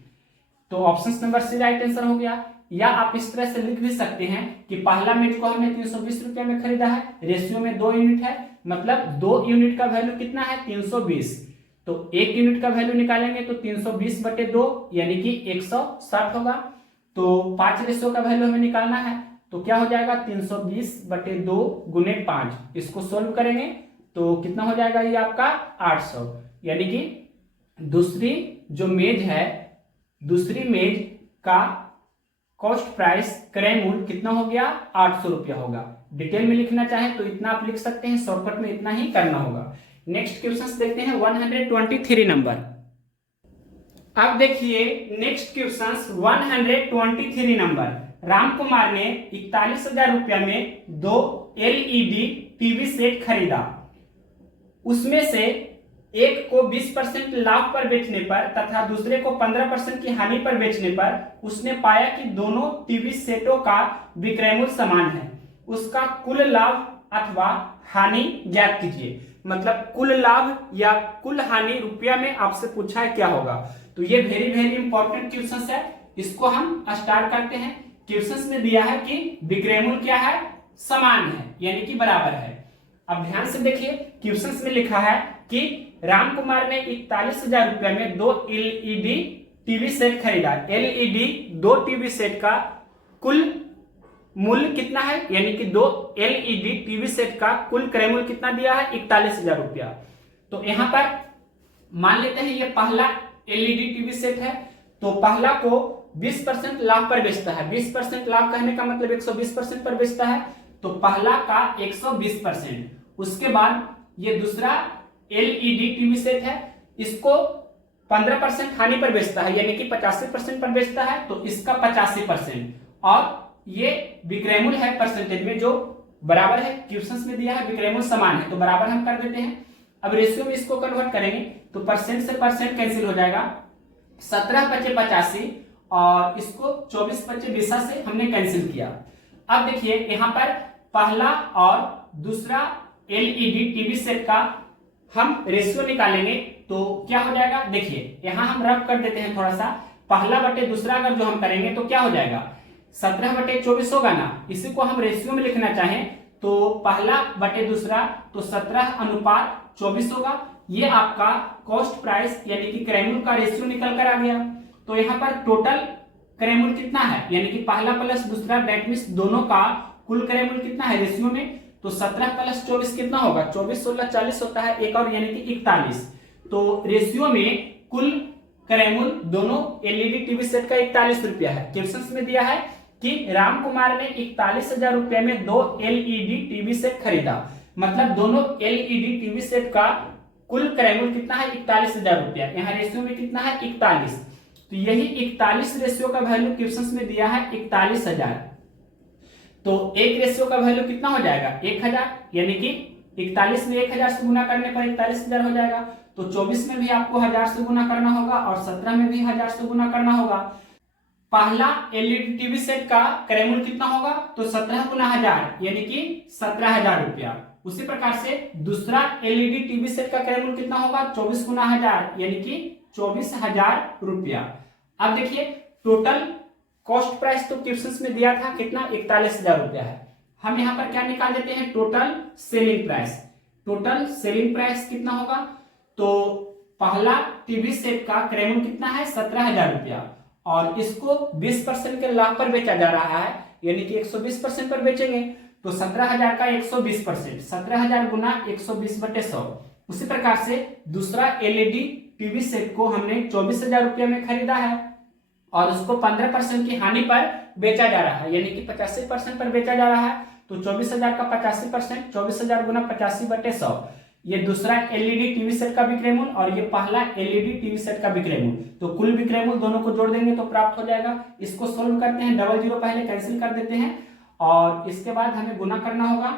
तो option number C right answer हो गया। या आप इस तरह से लिख भी सकते हैं कि पहला मेज को हमने 320 रुपये में खरीदा है, रेशियो में 2 यूनिट है, मतलब 2 यूनिट का वैल्यू कितना है 320, तो 1 यूनिट का वैल्यू निकालेंगे तो 320/2 यानी कि 160 होगा। तो 5 रेशियो का वैल्यू हमें निकालना है, तो क्या हो जाएगा 320/2 × 5, इसको सोल्व करेंगे तो कितना हो जाएगा ये आपका 800, यानी कि दूसरी जो मेज है, दूसरी मेज का कॉस्ट प्राइस क्रय मूल्य कितना हो गया 800 रुपया होगा। डिटेल में लिखना चाहें तो इतना आप लिख सकते हैं, शॉर्टकट में इतना ही करना होगा। नेक्स्ट क्वेश्चन देखते हैं 123 नंबर। अब देखिए next question 123 number. Ram Kumar ने 41,000 रुपया में 2 LED टीवी सेट खरीदा, उसमें से एक को 20% लाभ पर बेचने पर तथा दूसरे को 15% की हानि पर बेचने पर उसने पाया कि दोनों टीवी सेटों का विक्रय मूल्य समान है, उसका कुल लाभ अथवा हानि ज्ञात कीजिए। मतलब कुल लाभ या कुल हानि रुपया में आपसे पूछा है क्या होगा। तो ये वेरी वेरी इंपॉर्टेंट क्वेश्चन है, इसको हम स्टार्ट करते हैं। क्वेश्चन में दिया है कि विक्रय मूल्य क्या है, समान है, यानी कि बराबर है। अब ध्यान से देखिए क्वेश्चन में लिखा है कि राम कुमार ने 41,000 रुपये में 2 LED टीवी सेट खरीदा। LED 2 टीवी सेट का कुल मूल्य कितना है, यानी कि 2 LED टीवी सेट का कुल क्रय मूल्य कितना दिया है 41,000 रुपया। तो यहाँ पर मान लेते हैं ये पहला LED टीवी सेट है, तो पहला को 20% लाभ पर बेचता है। 20% लाभ कहने का मतलब 120% पर बेचता है, तो पहला का 120%। उसके बाद ये दूसरा LED टीवी सेट है, इसको 15% हानि पर बेचता है, यानी कि 85% पर बेचता है, तो इसका 85%। और ये विक्रय मूल्य है परसेंटेज में जो बराबर है, क्वेश्चन में दिया है विक्रय मूल्य समान है, तो बराबर हम कर देते हैं। अब रेशियो में इसको कन्वर्ट करेंगे तो परसेंट से परसेंट कैंसिल हो जाएगा, 17 × 85 और इसको 24 × 20 से हमने कैंसिल किया। अब देखिए यहाँ पर पहला और दूसरा एलईडी टीवी सेट का हम रेशियो निकालेंगे तो क्या हो जाएगा। देखिए यहाँ हम रफ कर देते हैं थोड़ा सा, पहला बटे दूसरा अगर जो हम करेंगे तो क्या हो जाएगा 17/24 होगा ना। इसी को हम रेशियो में लिखना चाहें तो पहला बटे दूसरा तो 17:24 होगा। ये आपका कॉस्ट प्राइस यानी कि क्रय मूल्य का रेशियो निकल कर आ गया। तो यहाँ पर टोटल क्रय मूल्य कितना है, यानी कि पहला प्लस दूसरा, दैट मीन्स दोनों का कुल क्रय मूल्य कितना है रेशियो में, तो 17+24 कितना होगा, 24 16 40 होता है, एक और यानी कि 41। तो रेशियो में कुल क्रय मूल्य दोनों एलईडी टीवी सेट का 41 रुपया है। क्वेश्चन में दिया है कि राम कुमार ने 41,000 रुपए में 2 एलईडी टीवी सेट खरीदा, मतलब दोनों एलईडी टीवी सेट का कुल क्रय मूल्य कितना है 41,000 रुपया। यहाँ रेशियो में कितना है 41, तो यही 41 रेशियो का वैल्यू क्वेश्चन में दिया है 41,000। तो एक रेशियो का वैल्यू कितना हो जाएगा 1000, यानी कि 41 में 1000 से गुना करने पर 41,000 हो जाएगा। तो 24 में भी आपको 1000 से गुना करना होगा और 17 में भी 1000 से गुना करना होगा। पहला एलईडी टीवी सेट का क्रय मूल्य कितना होगा, तो 17 गुना 1000 यानी कि 17,000 रुपया। उसी प्रकार से दूसरा एलईडी टीवी सेट का क्रय मूल्य कितना होगा 24 गुना 1000 यानी कि 24,000 रुपया। अब देखिए टोटल कॉस्ट प्राइस तो क्वेश्चन में दिया था कितना 41,000 रुपया है। हम यहाँ पर क्या निकाल देते हैं total selling price. Total selling price कितना होगा, तो पहला टीवी सेट का क्रय मूल्य कितना है 17,000 रुपया और इसको 20% के लाभ पर बेचा जा रहा है, यानी कि 120% पर बेचेंगे तो 17,000 का 120%, 17,000 गुना 120/100। उसी प्रकार से दूसरा एलईडी टीवी सेट को हमने 24,000 रुपये में खरीदा है और उसको 15% की हानि पर बेचा जा रहा है, यानी कि 85% पर बेचा जा रहा है। तो 24,000 का 85%, 24,000 गुना 85/100, ये दूसरा एलईडी टीवी सेट का विक्रय मूल्य और ये पहला एलईडी टीवी सेट का विक्रय मूल्य। तो कुल विक्रय मूल्य दोनों को जोड़ देंगे तो प्राप्त हो जाएगा। इसको सोल्व करते हैं, डबल जीरो पहले कैंसिल कर देते हैं और इसके बाद हमें गुना करना होगा।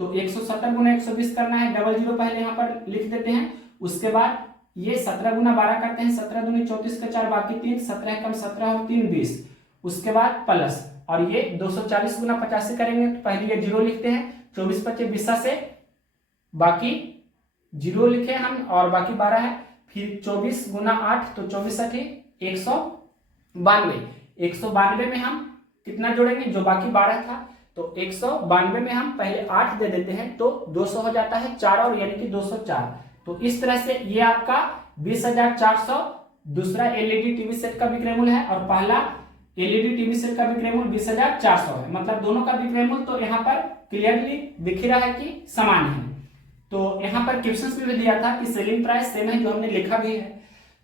तो 170 गुना 120 करना है, डबल जीरो पहले यहाँ पर लिख देते हैं। उसके बाद ये 17 गुना 12 करते हैं, 17 दूनी 34 का 4 बाकी 3, 17 कम 17 और 3 20। उसके बाद प्लस और ये 240 गुना 85 करेंगे तो पहले ये जीरो लिखते हैं, 24 25 20 से बाकी जीरो लिखे हम और बाकी 12 है। फिर 24 गुना 8 तो 24 8 192। 192 में हम कितना जोड़ेंगे, जो बाकी 12 था तो 192 में हम पहले 8 दे देते हैं तो 200 हो जाता है, 4 और यानी कि 204। तो इस तरह से ये आपका 20,400 दूसरा एलईडी टीवी सेट का विक्रय मूल्य है और पहला एलईडी टीवी सेट का विक्रय मूल्य 20,400 है। मतलब दोनों का विक्रय मूल्य तो यहाँ पर क्लियरली दिख रहा है कि समान है। तो यहाँ पर क्वेश्चन में भी दिया था कि सेलिंग प्राइस सेम है, जो हमने लिखा भी है।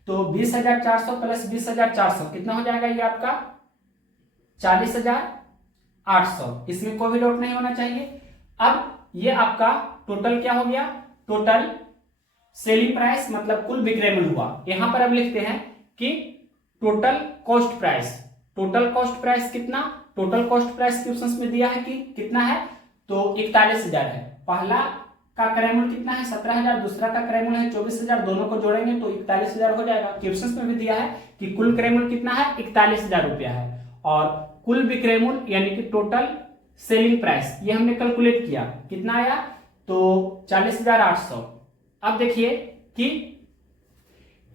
तो 20,400 प्लस 20,400 कितना हो जाएगा, ये आपका 40,800। इसमें कोई भी डाउट नहीं होना चाहिए। अब ये आपका टोटल क्या हो गया, टोटल सेलिंग प्राइस मतलब कुल विक्रय मूल्य हुआ। यहां पर अब लिखते हैं कि total cost price. Total cost price कितना, टोटल कॉस्ट प्राइस क्वेश्चन में दिया है कि कितना है, तो 41,000 है। पहला का क्रय मूल्य कितना है 17,000, दूसरा का क्रय मूल्य है 24,000, दोनों को जोड़ेंगे तो 41,000 हो जाएगा। क्वेश्चन में भी दिया है कि कुल क्रय मूल्य कितना है 41,000 रुपया है और कुल विक्रय मूल्य यानी कि टोटल सेलिंग प्राइस ये हमने कैलकुलेट किया, कितना आया तो 40,800। अब देखिए कि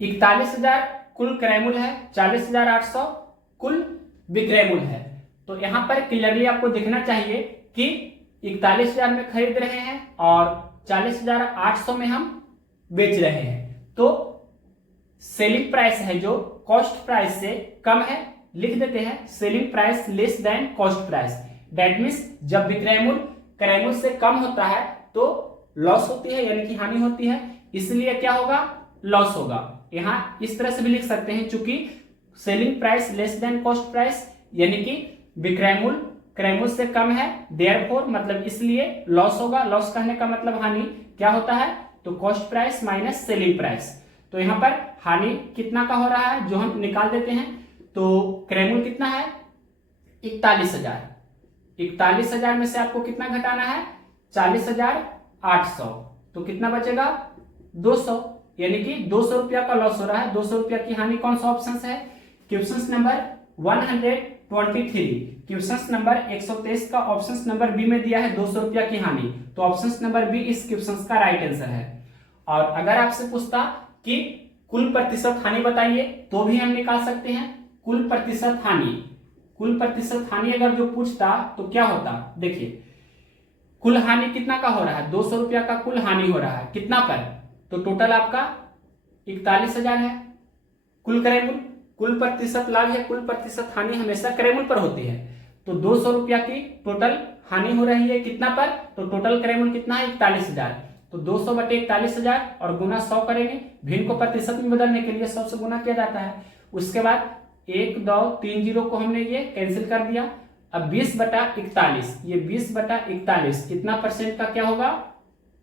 41,000 कुल क्रय मूल्य है, 40,800 कुल विक्रय मूल्य है। तो यहां पर क्लियरली आपको दिखना चाहिए कि 41,000 में खरीद रहे हैं और 40,800 में हम बेच रहे हैं। तो सेलिंग प्राइस है जो कॉस्ट प्राइस से कम है, लिख देते हैं selling price less than cost price. That means जब विक्रय मूल्य क्रय मूल्य से कम होता है तो लॉस होती है, यानी कि हानि होती है, इसलिए क्या होगा लॉस होगा। यहां इस तरह से भी लिख सकते हैं, चूंकि selling price less than cost price यानी कि विक्रय मूल्य क्रय मूल्य से कम है, देयरफॉर मतलब इसलिए लॉस होगा। लॉस कहने का मतलब हानि क्या होता है, तो cost price minus selling price. तो यहां पर हानि कितना का हो रहा है जो हम निकाल देते हैं। तो क्रय मूल्य कितना है 41,000, 41,000 में से आपको कितना घटाना है 40,800, तो कितना बचेगा 200, यानी कि 200 रुपया का लॉस हो रहा है। 200 रुपया की हानि कौन सा ऑप्शन है, क्वेश्चन नंबर क्वेश्चन नंबर 123 का ऑप्शन नंबर बी में दिया है 200 रुपया की हानि, तो ऑप्शन नंबर बी इस क्वेश्चन का राइट आंसर है। और अगर आपसे पूछता कि कुल प्रतिशत हानि बताइए तो भी हम निकाल सकते हैं कुल प्रतिशत हानि। कुल प्रतिशत हानि अगर जो पूछता तो क्या होता, देखिए कुल हानि कितना का हो रहा है, 200 रुपया का कुल हानि हो रहा है कितना पर, तो टोटल आपका 41,000 है। कुल क्रयमूल, कुल प्रतिशत लाभ या कुल प्रतिशत हानि हमेशा क्रयमूल पर होती है, तो 200 रुपया की टोटल हानि हो रही है कितना पर, तो टोटल क्रयमूल कितना है 41,000, तो 200 बटे 41,000 और गुना 100 करेंगे। भिन्न को प्रतिशत में बदलने के लिए 100 से गुना किया जाता है। उसके बाद 1 2 3 जीरो को हमने ये कैंसिल कर दिया। अब 20 बटा 41, ये 20 बटा 41 कितना परसेंट का क्या होगा,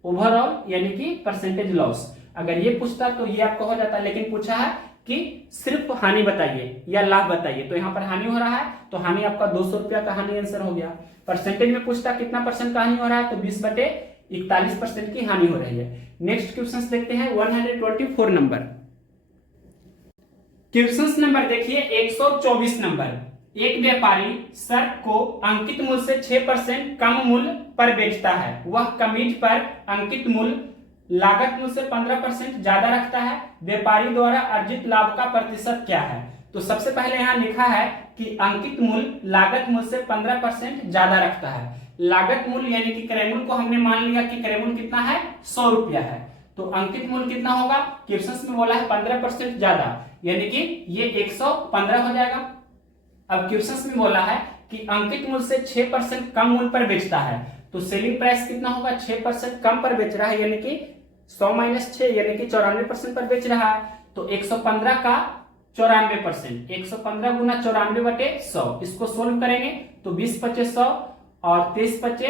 ओवरऑल यानी कि परसेंटेज लॉस। अगर ये पूछता तो ये आपका हो जाता, लेकिन पूछा है कि सिर्फ हानि बताइए या लाभ बताइए, तो यहाँ पर हानि हो रहा है तो हानि आपका 200 रुपया का हानि आंसर हो गया। परसेंटेज में पूछता कितना परसेंट का हानि हो रहा है, तो 20 बटे 41% की हानि हो रही है। नेक्स्ट क्वेश्चन देखते हैं 124 नंबर। क्वेश्चन नंबर देखिए 124 नंबर। एक व्यापारी शर्ट को अंकित मूल्य से 6% कम मूल्य पर बेचता है। वह कमीज पर अंकित मूल्य लागत मूल्य से 15% ज्यादा रखता है। व्यापारी द्वारा अर्जित लाभ का प्रतिशत क्या है? तो सबसे पहले यहाँ लिखा है कि अंकित मूल्य लागत मूल्य से 15% ज्यादा रखता है। लागत मूल्य यानी कि क्रयमूल्य को हमने मान लिया कि क्रयमूल्य कितना है 100 रुपया है, तो अंकित मूल्य कितना होगा, क्वेश्चन में बोला है 15% ज्यादा, यानी कि ये 115 हो जाएगा। अब क्वेश्चन में बोला है कि अंकित मूल्य से 6% कम मूल्य पर बेचता है, तो सेलिंग प्राइस कितना होगा, 6% कम पर बेच रहा है, यानी कि 100 माइनस 6 यानी कि 94% पर बेच रहा है, तो 115 का 94%, 115 गुना 94 बटे 100, इसको सोल्व करेंगे तो 20 पचे 100 और 23 पचे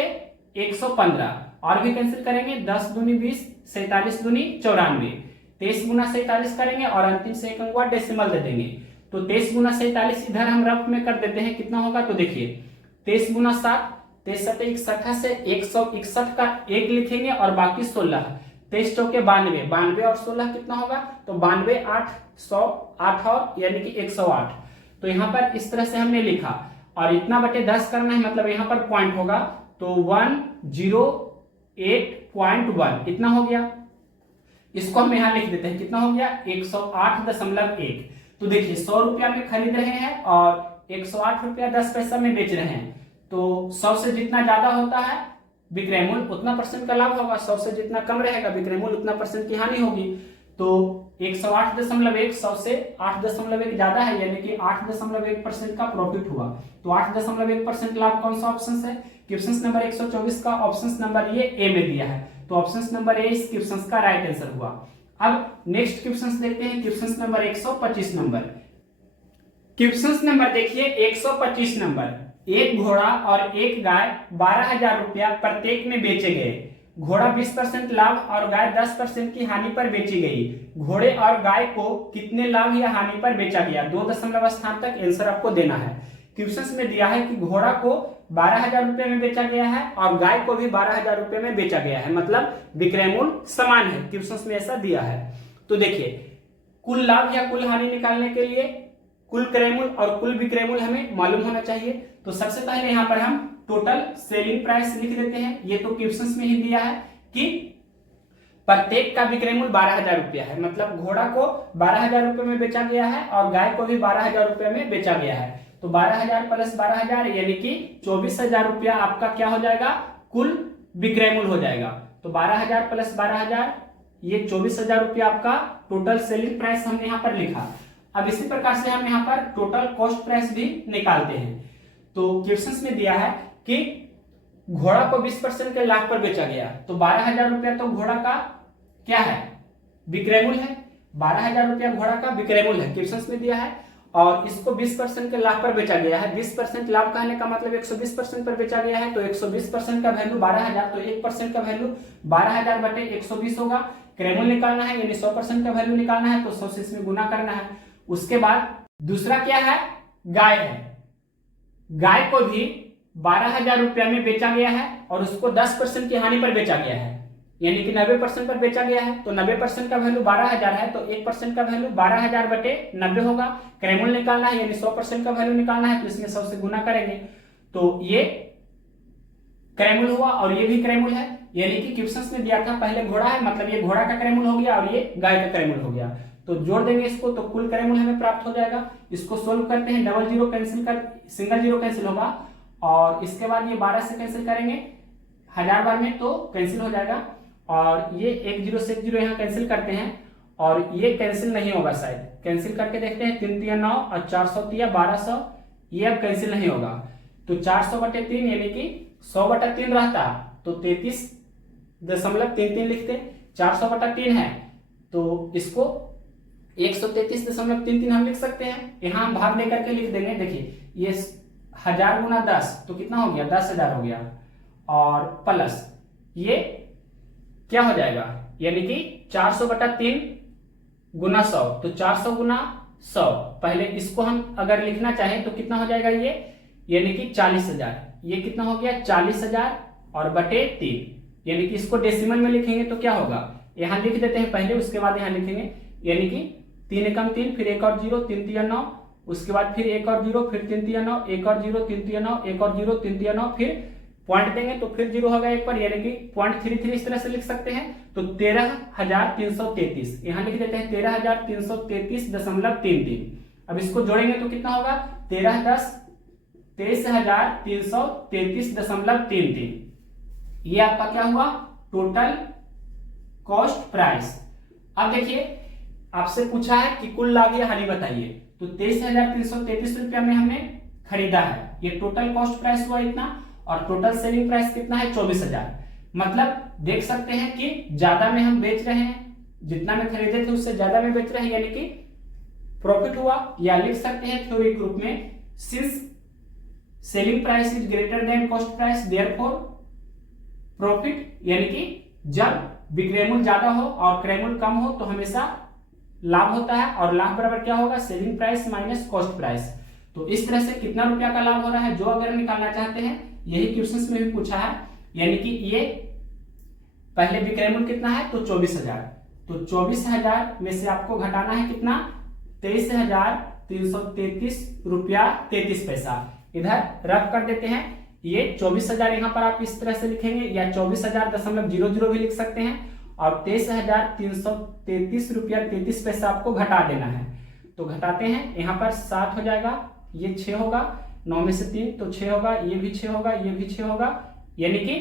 115, और भी कैंसिल करेंगे 10 दूनी 20, 47 दूनी 94, 23 गुना 47 करेंगे और अंतिम से एक अंक डेसिमल दे देंगे, तो 23 गुना 47 इधर हम रफ में कर देते हैं, कितना होगा, तो देखिए 23 गुना 7, 63 61 से 161 का एक लिखेंगे और बाकी 16, 23 चौके 92, 92 और 16 कितना होगा, तो 92 8 100 8 और यानी कि 108। तो यहाँ पर इस तरह से हमने लिखा और इतना बटे 10 करना है, मतलब यहाँ पर पॉइंट होगा, तो 108.1 इतना हो गया। इसको हम यहाँ लिख देते हैं, कितना हो गया 108.1। तो देखिए 100 रुपया में खरीद रहे हैं और 108 रुपया 10 पैसा में बेच रहे हैं, तो 100 से जितना ज्यादा होता है विक्रय मूल्य उतना परसेंट का लाभ होगा, 100 से जितना कम रहेगा विक्रय मूल्य उतना परसेंट की हानि होगी। तो 108.1 100 से 8.1 ज्यादा है, यानी कि 8.1% का प्रॉफिट हुआ, तो 8.1% लाभ कौन सा ऑप्शन है, क्वेश्चन नंबर 124 का ऑप्शन नंबर ये ए में दिया है, तो ऑप्शन नंबर ए इस क्वेश्चन का राइट आंसर हुआ। अब नेक्स्ट क्वेश्चन देखते हैं, question number 125 number. Question number देखिए 125 नंबर। एक घोड़ा और एक गाय 12,000 रुपया प्रत्येक में बेचे गए। घोड़ा 20% लाभ और गाय 10% की हानि पर बेची गई। घोड़े और गाय को कितने लाभ या हानि पर बेचा गया, 2 दशमलव स्थान तक आंसर आपको देना है। क्वेश्चन में दिया है कि घोड़ा को 12,000 रुपए में बेचा गया है और गाय को भी 12,000 रुपए में बेचा गया है, मतलब विक्रय मूल्य समान है, क्वेश्चन में ऐसा दिया है। तो देखिए कुल लाभ या कुल हानि निकालने के लिए कुल क्रय मूल्य और कुल विक्रय मूल्य हमें मालूम होना चाहिए। तो सबसे पहले यहाँ पर हम टोटल सेलिंग प्राइस लिख देते हैं, ये तो क्वेश्चन में ही दिया है कि प्रत्येक का विक्रय मूल्य 12,000 रुपया है, मतलब घोड़ा को 12,000 रुपए में बेचा गया है और गाय को भी 12,000 रुपए में बेचा गया है, तो 12,000 प्लस 12,000 यानी कि 24,000 रुपया आपका क्या हो जाएगा, कुल विक्रय मूल्य हो जाएगा। तो 12,000 प्लस 12,000 ये 24,000 रुपया आपका टोटल सेलिंग प्राइस हमने यहाँ पर लिखा। अब इसी प्रकार से हम यहाँ पर टोटल कॉस्ट प्राइस भी निकालते हैं। तो क्वेश्चन में दिया है कि घोड़ा को 20% के लाभ पर बेचा गया, तो 12,000 रुपया तो घोड़ा का क्या है, विक्रय मूल्य है, 12,000 रुपया घोड़ा का विक्रय मूल्य है, क्वेश्चन में दिया है, और इसको 20% के लाभ पर बेचा गया है। 20% लाभ कहने का मतलब 120% पर बेचा गया है, तो 120% का वैल्यू 12,000, तो 1% का वैल्यू 12,000 बटे 120 होगा। क्रय मूल्य निकालना है यानी 100% का वैल्यू निकालना है, तो 100 से इसमें गुना करना है। उसके बाद दूसरा क्या है, गाय है, गाय को भी 12,000 रुपया में बेचा गया है और उसको 10% की हानि पर बेचा गया है, यानी कि 90% पर बेचा गया है, तो 90% का वैल्यू 12,000 है, तो 1% का वैल्यू 12,000 बटे 90 होगा। क्रैमूल निकालना है यानी 100% का वैल्यू निकालना है, तो इसमें 100 से गुना करेंगे, तो ये क्रैमूल हुआ और ये भी क्रैमूल है। यानी कि क्वेश्चंस में दिया था पहले घोड़ा है, मतलब ये घोड़ा का क्रैमूल हो गया और ये गाय का क्रैमूल हो गया, तो जोड़ देंगे इसको तो कुल क्रैमूल हमें प्राप्त हो जाएगा। इसको सोल्व करते हैं, डबल जीरो कैंसिल कर, सिंगल जीरो कैंसिल होगा और इसके बाद ये 12 से कैंसिल करेंगे 1000 बार में तो कैंसिल हो जाएगा, और ये 1 जीरो से 1 जीरो यहाँ कैंसिल करते हैं और ये कैंसिल नहीं होगा, शायद कैंसिल करके देखते हैं, 3 तिया 9 और 400 तिया 1200, ये अब कैंसिल नहीं होगा, तो 400 बटे 3 यानी कि 100 बटा 3 रहता तो 33.33 लिखते, 400 बटा 3 है तो इसको 133.33 हम लिख सकते हैं। यहाँ हम भाग लेकर के लिख देंगे, देखिए ये 1000 गुना 10 तो कितना हो गया, 10,000 हो गया, और प्लस ये क्या हो जाएगा, यानी कि 400 बटा 3 गुना 100, तो 400 गुना 100, पहले इसको हम अगर लिखना चाहें तो कितना हो जाएगा ये, यानी कि 40,000, ये कितना हो गया 40,000 और बटे 3, यानी कि इसको डेसिमल में लिखेंगे तो क्या होगा, यहां लिख देते हैं पहले, उसके बाद यहां लिखेंगे, यानी कि 3 एकम 3, फिर 1 और 0, 3 तिया 9, उसके बाद फिर 1 और 0, फिर 3 तिया 9, 1 और 0, 3 तिया 9, 1 और 0, 3 तिया 9, फिर पॉइंट देंगे तो फिर 0 होगा एक पर, यानी कि 0.33 इस तरह से लिख सकते हैं, तो 13,333 यहां लिख देते हैं 13,333.33। अब इसको जोड़ेंगे तो कितना होगा, 13 10 23,333.33, ये आपका क्या हुआ, टोटल कॉस्ट प्राइस। अब देखिए आपसे पूछा है कि कुल लाभ या हानि बताइए, तो 23,333 रुपया में हमने खरीदा है, ये टोटल कॉस्ट प्राइस हुआ इतना, और टोटल सेलिंग प्राइस कितना है 24,000, मतलब देख सकते हैं कि ज्यादा में हम बेच रहे हैं, जितना में खरीदे थे उससे ज्यादा में बेच रहे हैं, यानी कि प्रॉफिट हुआ। या लिख सकते हैं थ्योरी ग्रुप में, since selling price is greater than cost price therefore profit, यानी कि जब विक्रयमूल्य ज्यादा हो और क्रयमूल्य कम हो तो हमेशा लाभ होता है, और लाभ बराबर क्या होगा, selling price minus cost price. तो इस तरह से कितना रुपया का लाभ हो रहा है जो अगर निकालना चाहते हैं, यही क्वेश्चंस में भी पूछा है, यानी कि ये पहले विक्रयमूल्य कितना है तो 24,000, तो 24,000 में से आपको घटाना है कितना, 23,333 रुपया 33 पैसा, इधर रफ कर देते हैं, ये 24,000 यहाँ पर आप इस तरह से लिखेंगे, या 24,000.00 भी लिख सकते हैं, और 23,333 रुपया 33 पैसा आपको घटा देना है, तो घटाते हैं, यहाँ पर 7 हो जाएगा, ये 6 होगा, 9 में से 3 तो 6 होगा, ये भी 6 होगा, ये भी 6 होगा, यानी कि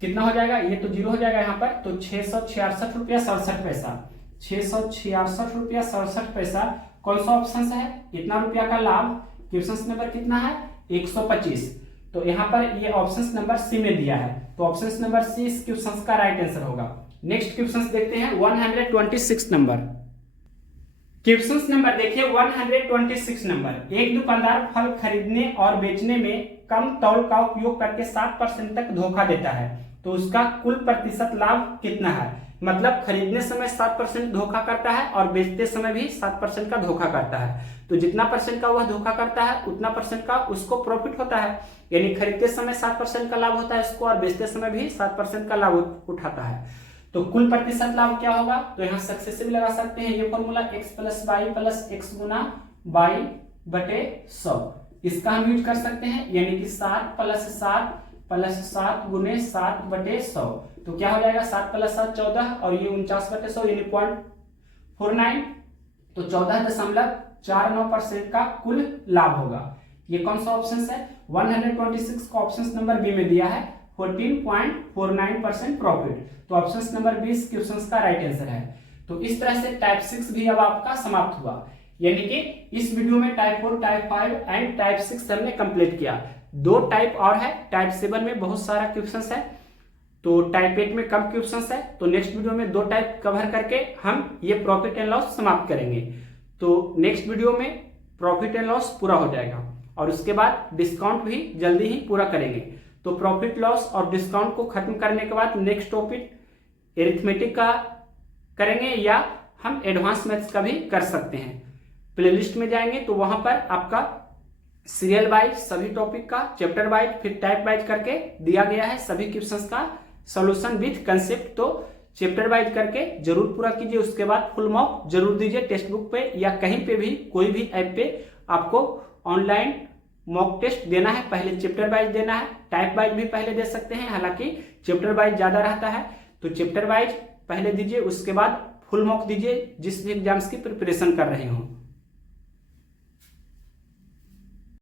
कितना हो जाएगा, ये तो 0 हो जाएगा यहाँ पर, तो 666 रुपया 67 पैसा, 666 रुपया 67 पैसा। कौन सा ऑप्शन है, इतना रुपया का लाभ, क्वेश्चन नंबर कितना है 125, तो यहाँ पर ये ऑप्शन नंबर सी में दिया है, तो ऑप्शन नंबर सी इस क्वेश्चन का राइट आंसर होगा। नेक्स्ट क्वेश्चन देखते हैं 126 नंबर। क्वेश्चन नंबर देखिए 126 नंबर, एक दुकानदार फल खरीदने और बेचने में कम तौल का उपयोग करके 7% तक धोखा देता है, तो उसका कुल प्रतिशत लाभ कितना है, मतलब खरीदने समय 7% धोखा करता है और बेचते समय भी 7% का धोखा करता है, तो जितना परसेंट का वह धोखा करता है उतना परसेंट का उसको प्रॉफिट होता है, यानी खरीदते समय 7% का लाभ होता है उसको, और बेचते समय भी 7% का लाभ उठाता है। तो कुल प्रतिशत लाभ क्या होगा, तो यहाँ सक्सेसिव लगा सकते हैं, ये formula x plus Y plus X गुना वाई बटे 100, इसका हम यूज कर सकते हैं, यानी कि 7 प्लस 7 गुने 7 बटे 100, तो क्या हो जाएगा 7 प्लस 7 14, और ये 49 बटे 100 यानी 0.49, तो 14.49% का कुल लाभ होगा। ये कौन सा ऑप्शन है, 126 का ऑप्शन नंबर बी में दिया है 14.49% प्रॉफिट, तो ऑप्शन नंबर 20 क्वेश्चंस का राइट आंसर है। तो इस तरह से टाइप 6 भी अब आपका समाप्त हुआ, यानी कि इस वीडियो में टाइप 4, टाइप 5 एंड टाइप 6 हमने कंप्लीट किया। 2 टाइप और है, टाइप 7 में बहुत सारा क्वेश्चंस है, तो टाइप 8 में कम क्वेश्चंस है, तो नेक्स्ट वीडियो में 2 टाइप कवर करके हम ये प्रॉफिट एंड लॉस समाप्त करेंगे। तो नेक्स्ट वीडियो में प्रॉफिट एंड लॉस पूरा हो जाएगा, और उसके बाद डिस्काउंट भी जल्दी ही पूरा करेंगे। तो प्रॉफिट लॉस और डिस्काउंट को खत्म करने के बाद नेक्स्ट टॉपिक एरिथमेटिक का करेंगे, या हम एडवांस मैथ्स का भी कर सकते हैं। प्लेलिस्ट में जाएंगे तो वहां पर आपका सीरियल वाइज सभी टॉपिक का चैप्टर वाइज फिर टाइप वाइज करके दिया गया है, सभी क्वेश्चंस का सॉल्यूशन विथ कंसेप्ट, तो चैप्टर वाइज करके जरूर पूरा कीजिए। उसके बाद फुल मॉक जरूर दीजिए टेक्स्ट बुक पे या कहीं पे भी, कोई भी ऐप पे आपको ऑनलाइन मॉक टेस्ट देना है। पहले चैप्टर वाइज देना है, टाइप वाइज भी पहले दे सकते हैं, हालांकि चैप्टर वाइज ज्यादा रहता है, तो चैप्टर वाइज पहले दीजिए, उसके बाद फुल मॉक दीजिए जिस भी एग्जाम्स की प्रिपरेशन कर रहे हो।